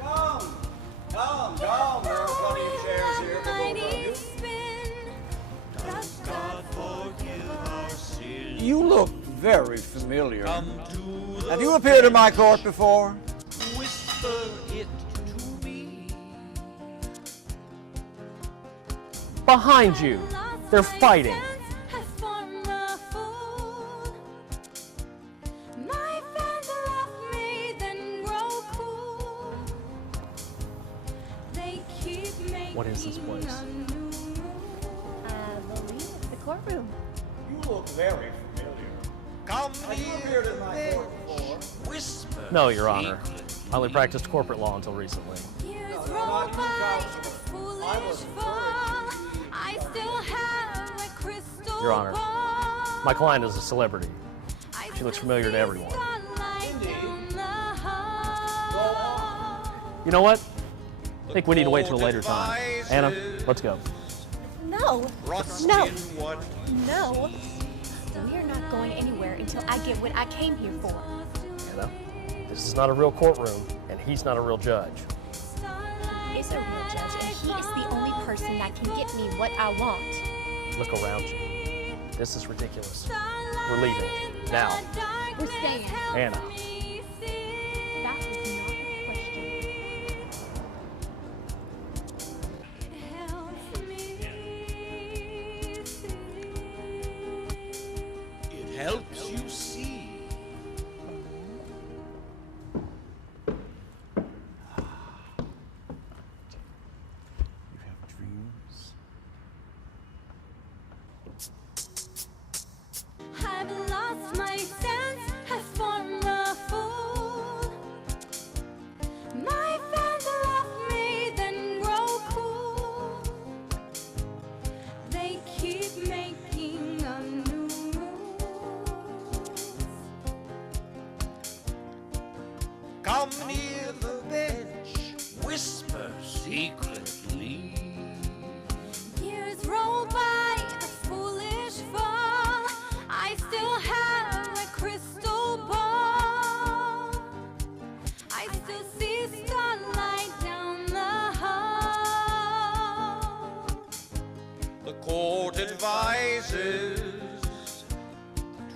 Come, there are plenty of chairs here for both of you. Spin. Does God forgive our sins? You look very familiar. Have you appeared in my court before? Whisper it to me. Behind you. They're fighting. has formed a fool. My fans love me, then grow cool. They keep making What is this place? I believe it's the courtroom. You look very familiar. Come Have you appeared in my court before? Whisper. No, Your Honor. I only practiced corporate law until recently. Years roll by in a foolish fall. I still have a crystal Your Honor, ball. my client is a celebrity. She looks familiar to everyone. You know what? I think we need to wait till a later time. Anna, let's go. No. Rust No. in what? No. We are not going anywhere until I get what I came here for. Anna, this is not a real courtroom, and he's not a real judge. He is a real judge, and he is the only person that can get me what I want. Look around you. This is ridiculous. We're leaving. Now. We're staying. Anna. secretly. Years roll by, a foolish fall. I still have a crystal ball. I still see starlight down the hall. The court advises,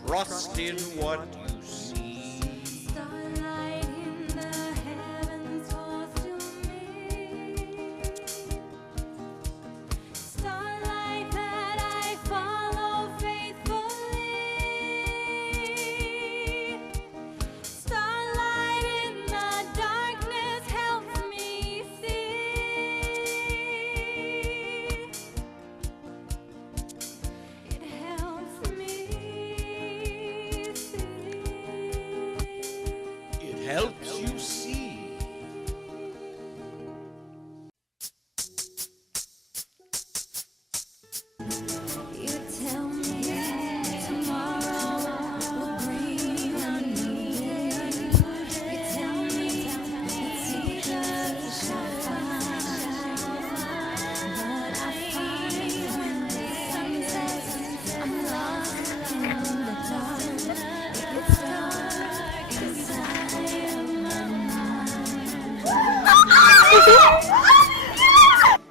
trust in what you see. Starlight in the heavens calls to me. Starlight that I follow faithfully. Starlight in the darkness helps me see. It helps me see. It helps you see. You tell me tomorrow will bring a new day. You tell me it's eagles shall find, but I find when the sun sets, I'm lost in the dark. It gets dark inside of my mind.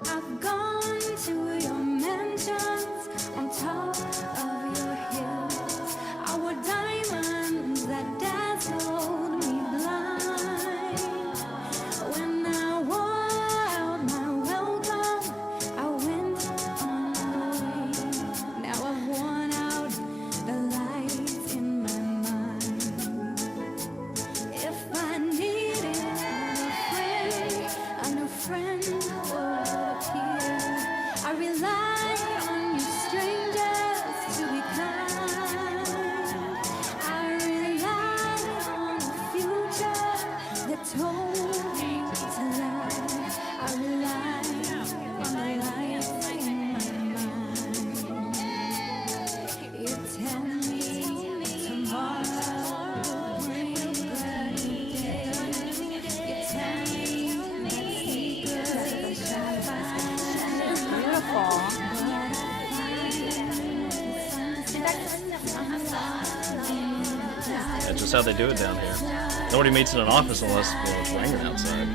I've gone to your mansions on top of your hills. Our diamonds that dazzled me blind. When I wore out my welcome, I went on my way. Now I've worn out the lights in my mind. If I needed a new friend would appear. I rely on you strangers to be kind. I rely on a future that told me to lie. I rely on the lights in my mind. You tell me tomorrow will bring a new day. You tell me that shall find. Beautiful. That's just how they do it down here. Nobody meets in an office unless it's raining outside.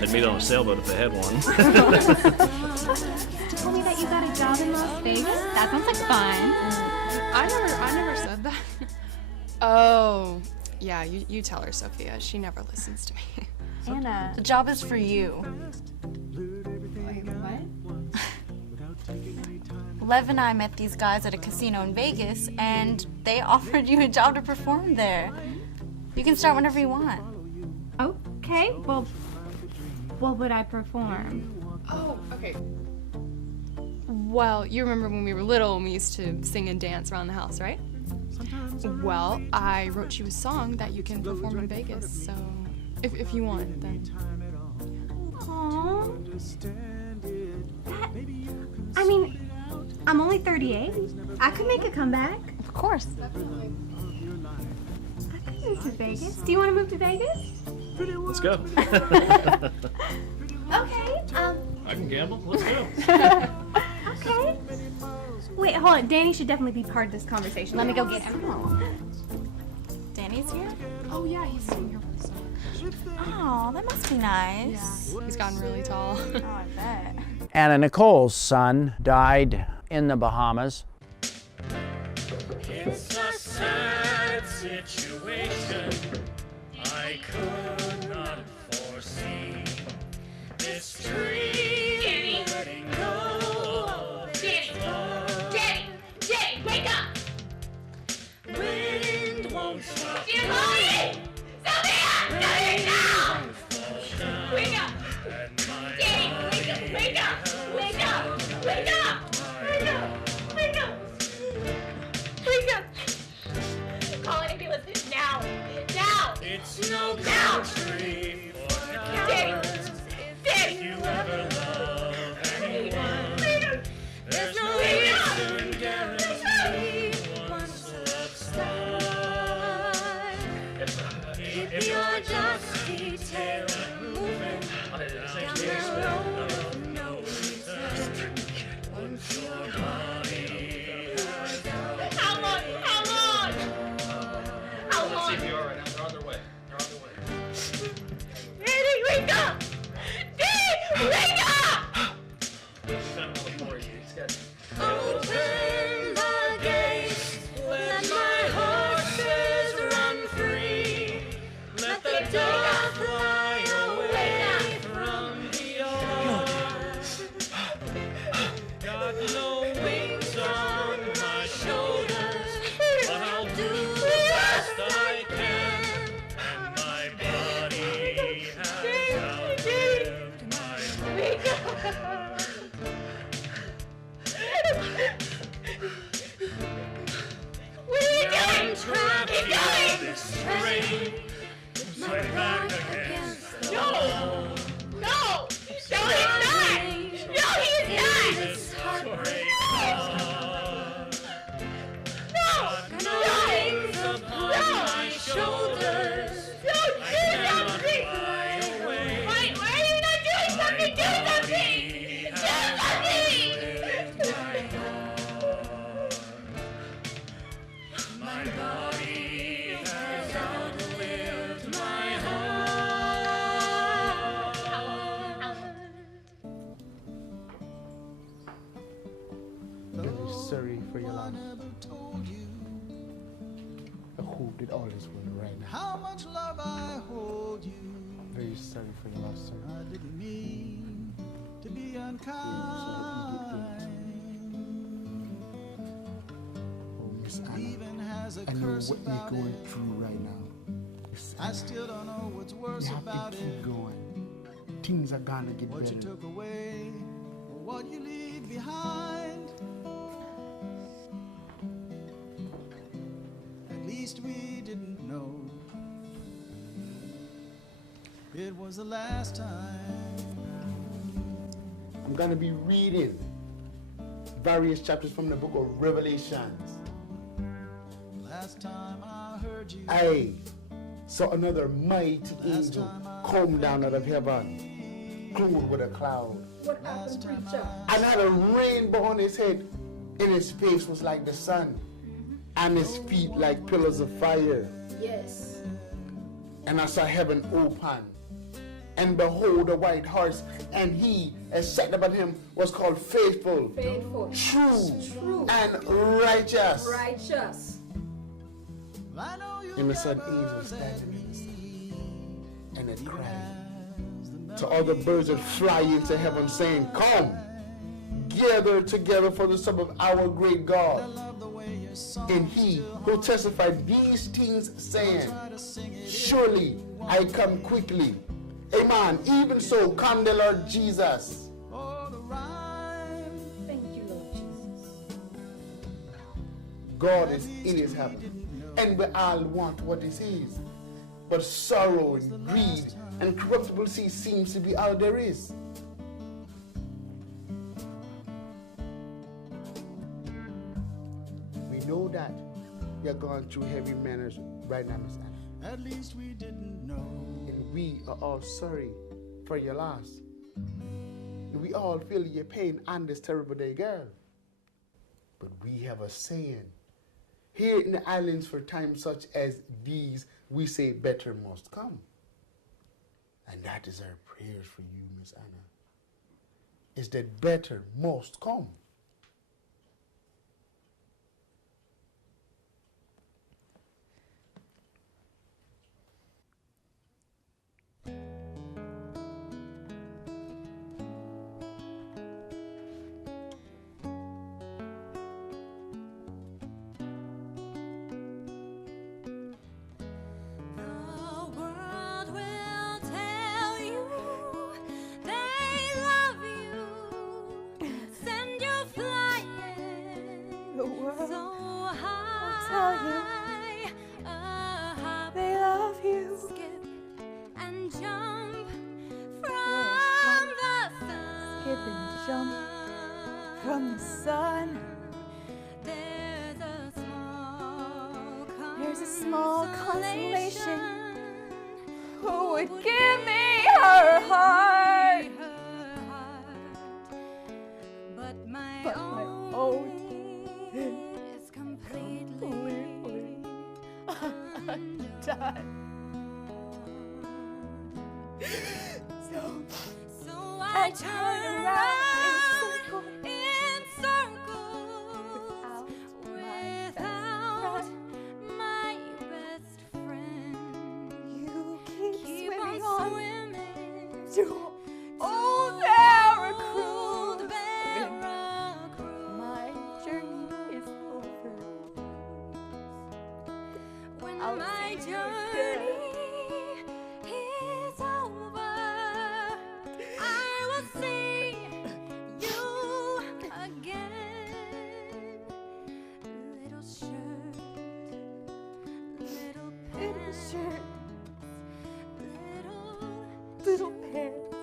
They'd meet on a sailboat if they had one. Tell me that you got a job in Las Vegas? That sounds like fun. I never said that. Oh, yeah, you tell her, Sophia. She never listens to me. Anna. The job is for you. Wait, what? Lev and I met these guys at a casino in Vegas, and they offered you a job to perform there. You can start whenever you want. Okay, well, what would I perform? Oh, okay. Well, you remember when we were little and we used to sing and dance around the house, right? Well, I wrote you a song that you can perform in Vegas, so if you want, then. Aww. I mean, I'm only 38. I could make a comeback. Of course. I could move to Vegas. Do you want to move to Vegas? Let's go. Okay. I can gamble. Let's go. Okay. Wait, hold on. Danny should definitely be part of this conversation. Let me go get him. Danny's here? Oh, yeah, he's sitting here with us. Oh, that must be nice. Yeah, he's gotten really tall. Oh, I bet. Anna Nicole's son died in the Bahamas. It's a sad situation I could not foresee. This tree letting go. Danny, wake up! Wind won't stop. Sylvia! Now! Wake up! Danny, wake up! Wake up! Wake up! Wake up! Wake up! Wake up! Wake up! Call an ambulance now! Now! It's no Now! country for Danny! cowards. Danny! If you ever love anyone, there's no Wake up! reason guarantee once love starts. Keep your dusty tail moving down the sorry for your loss. I hope that all is well right now. How much love I hold you. I'm very sorry for your loss, sir. I didn't mean to be unkind. Oh, Miss Anna, I know what you're going through right now. Miss Anna, I still don't know what's worse you have about to it. keep going. Things are gonna get What better. you took away, or what you leave behind. At least we didn't know it was the last time. I'm gonna be reading various chapters from the book of Revelations. Last time I heard you. I saw another mighty angel come down out of heaven, clothed with a cloud, What happened, preacher? and had a rainbow on his head, and his face was like the sun, and his feet like pillars of fire. Yes. And I saw heaven open, and behold a white horse, and he as sat upon him was called faithful, true, and righteous. Righteous. And I saw an angel standing in the sun, and it cried to all the birds that fly into heaven, saying, Come, gather together for the supper of our great God. And he who testified these things, saying, Surely I come quickly. Amen. Even so, come the Lord Jesus. Thank you, Lord Jesus. God is in his heaven, and we all want what is his. But sorrow and greed and corruptible seed seems to be all there is. We know that you're going through heavy matters right now, Miss Anna. At least we didn't know. And we are all sorry for your loss. And we all feel your pain on this terrible day, girl. But we have a saying. Here in the islands, for times such as these, we say better must come. And that is our prayers for you, Miss Anna. Is that better must come. From the sun, there's a small consolation. Who would give me her heart? But my own is completely undone. So I turn around. Without my best friend, you keep swimming on to old Veracruz. My journey is over. When my journey is over, I will see you again. Little pants,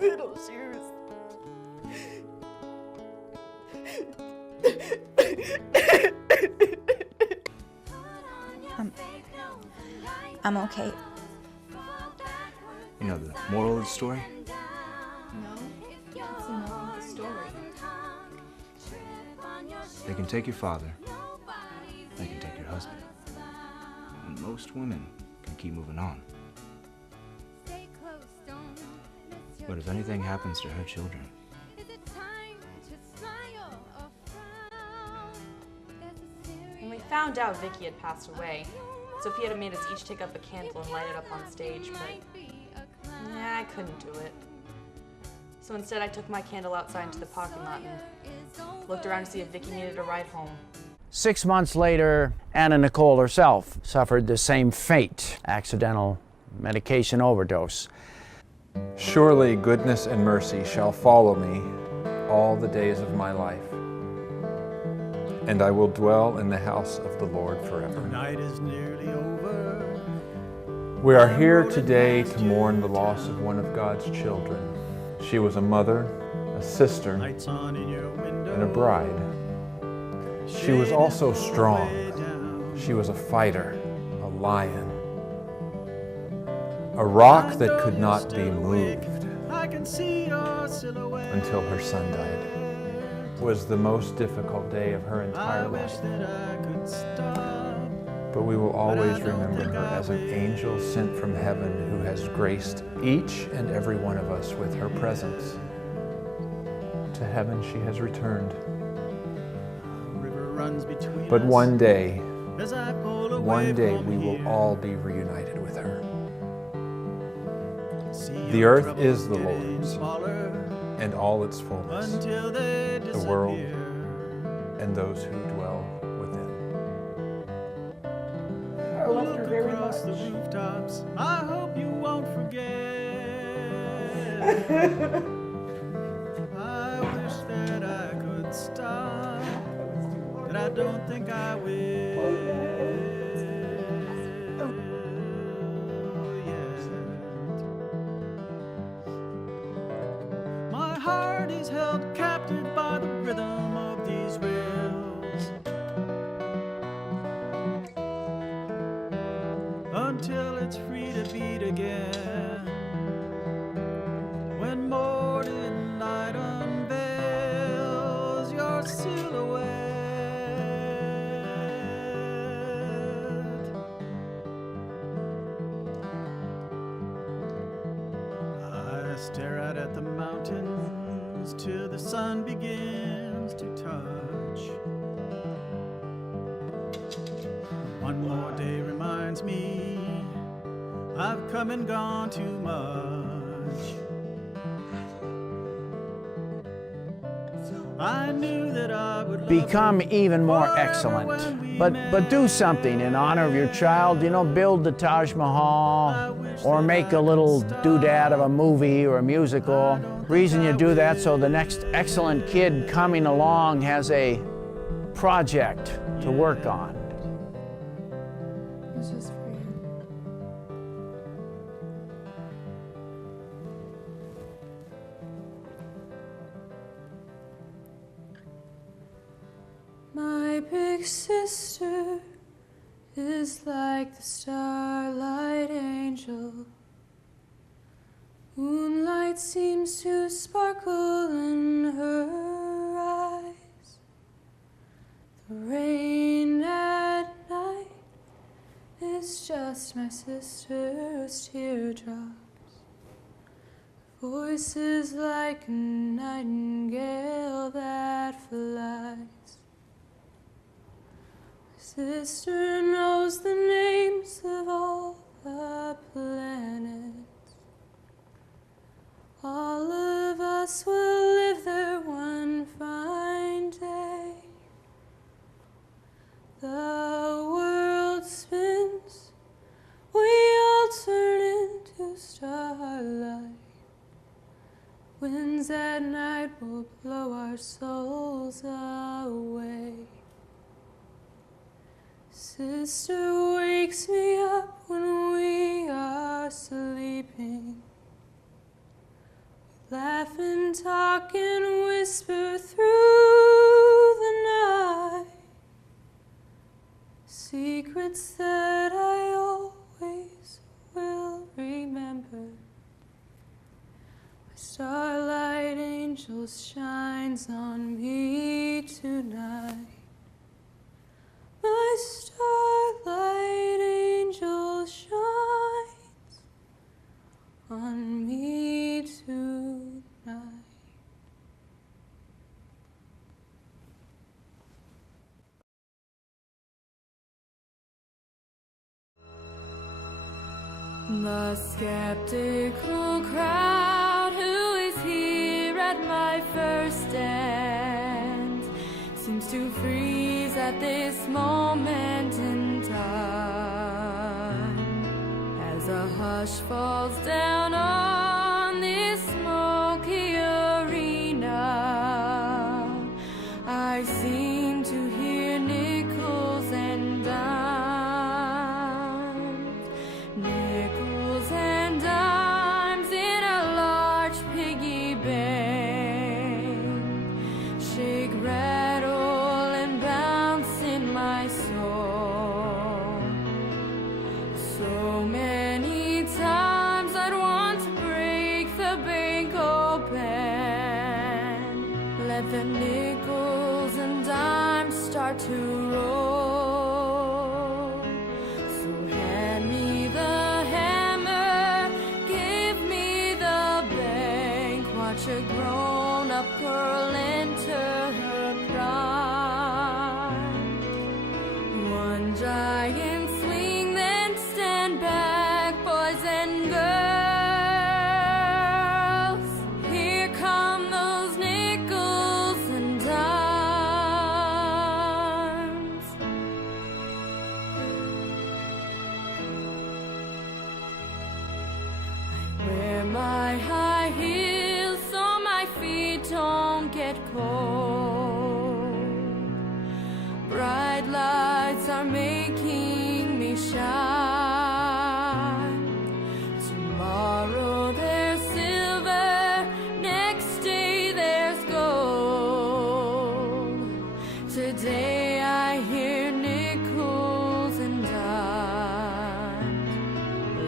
little shoes. I'm okay. You know the moral of the story? No, what's the moral of the story? They can take your father. They can take your husband. And most women can keep moving on. But if anything happens to her children, found out Vicky had passed away. Sophia had made us each take up a candle and light it up on stage, but I couldn't do it. So instead I took my candle outside into the parking lot and looked around to see if Vicky needed a ride home. 6 months later, Anna Nicole herself suffered the same fate, accidental medication overdose. Surely goodness and mercy shall follow me all the days of my life, and I will dwell in the house of the Lord forever. The night is nearly over. We are here today to mourn the loss of one of God's children. She was a mother, a sister, and a bride. She was also strong. She was a fighter, a lion, a rock that could not be moved until her son died. It was the most difficult day of her entire life. But we will always remember her as an angel sent from heaven who has graced each and every one of us with her presence. To heaven she has returned. But one day we will all be reunited with her. The earth is the Lord's, and all its fullness, the world, and those who dwell within. I loved her very much. The rooftops, I hope you won't forget. I wish that I could stop, but I don't think I will. My heart is held captive by the rhythm of these rails until it's free to beat again. When morning light unveils your silhouette, I stare out at the mountains till the sun begins to touch. One more day reminds me I've come and gone too much. I knew that I would Become even more excellent. But do something in honor of your child. You know, build the Taj Mahal or make a little doodad of a movie or a musical. Reason you do that so the next excellent kid coming along has a project to work on. This is for you. My big sister is like the Starlight Angel. Moonlight seems to sparkle in her eyes. The rain at night is just my sister's teardrops. Voice is like a nightingale that flies. Sister knows the names of all the planets. All of us will live there one fine day. The world spins, we all turn into starlight. Winds at night will blow our souls away. Sister wakes me up when we are sleeping. We laugh and talk and whisper through the night. Secrets that I always will remember. My starlight angel shines on me tonight. My starlight angel shines on me tonight. the skeptical crowd who is here at my first stand seems to freeze at this moment in time as a hush falls down on this smoky arena. I seem to hear nickels and dimes, nickels and dimes in a large piggy bank. Shake, rattle, and bounce in my soul. So many times I'd want to break the bank open, let the nickels and dimes start to roll. So hand me the hammer, give me the bank. Watch a grown-up girl enter her prime. One giant swing, then stand back, boys and girls. Here come those nickels and dimes. I wear my high heels so my feet don't get cold. Bright lights are making me shine. Tomorrow there's silver, next day there's gold. Today I hear nickels and dimes.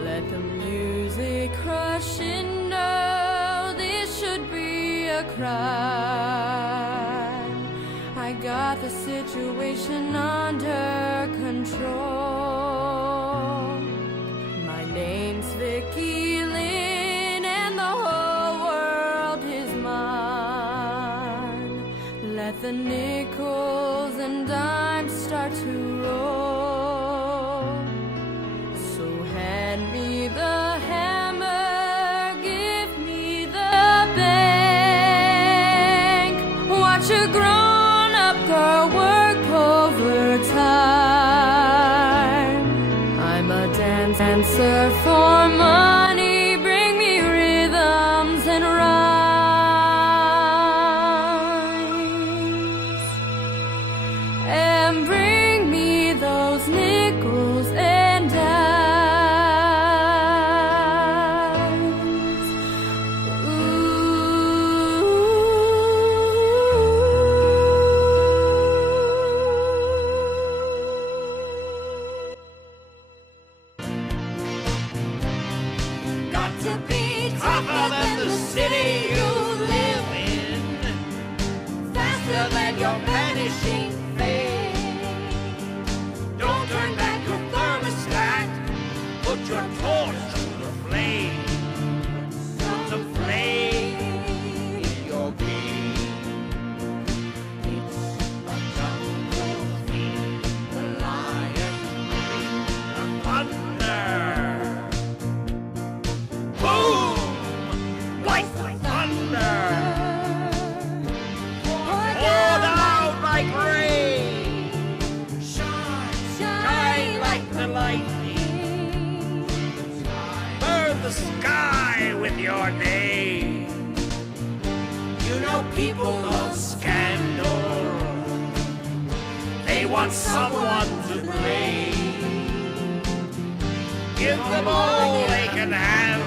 Let the music crush in, no, this should be a crime. I got the situation under control. My name's Vicky Lynn and the whole world is mine. Let the nickels and dimes start to roll. So hand me the hammer, give me the bank. Watch a grown-up girl work overtime. I'm a dancer for money, bring me rhythms and rhymes. And bring me those nickels and dimes. Got to be tougher than the city you live in, faster than your vanishing fame. Don't turn back your thermostat, put your torch to the flame. The flame in your being. It's a jungle theme, the lion king, the thunder. Boom! Like thunder! Poured out like rain! Shine like the lightning! Burn the sky with your name! You know people love scandal. They want someone to blame. Give them all they can handle.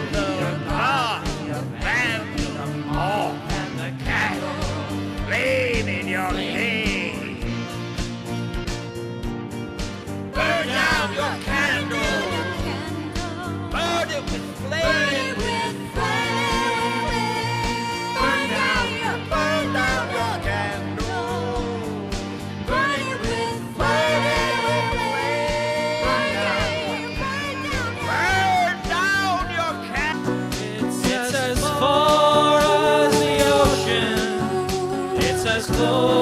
God, abandon them all. And the cattle playing in your name. Burn down your candle. Burn it with flame. Burn down your candle. Burn it with flame. Burn down your candle. It's as far as the ocean. It's as close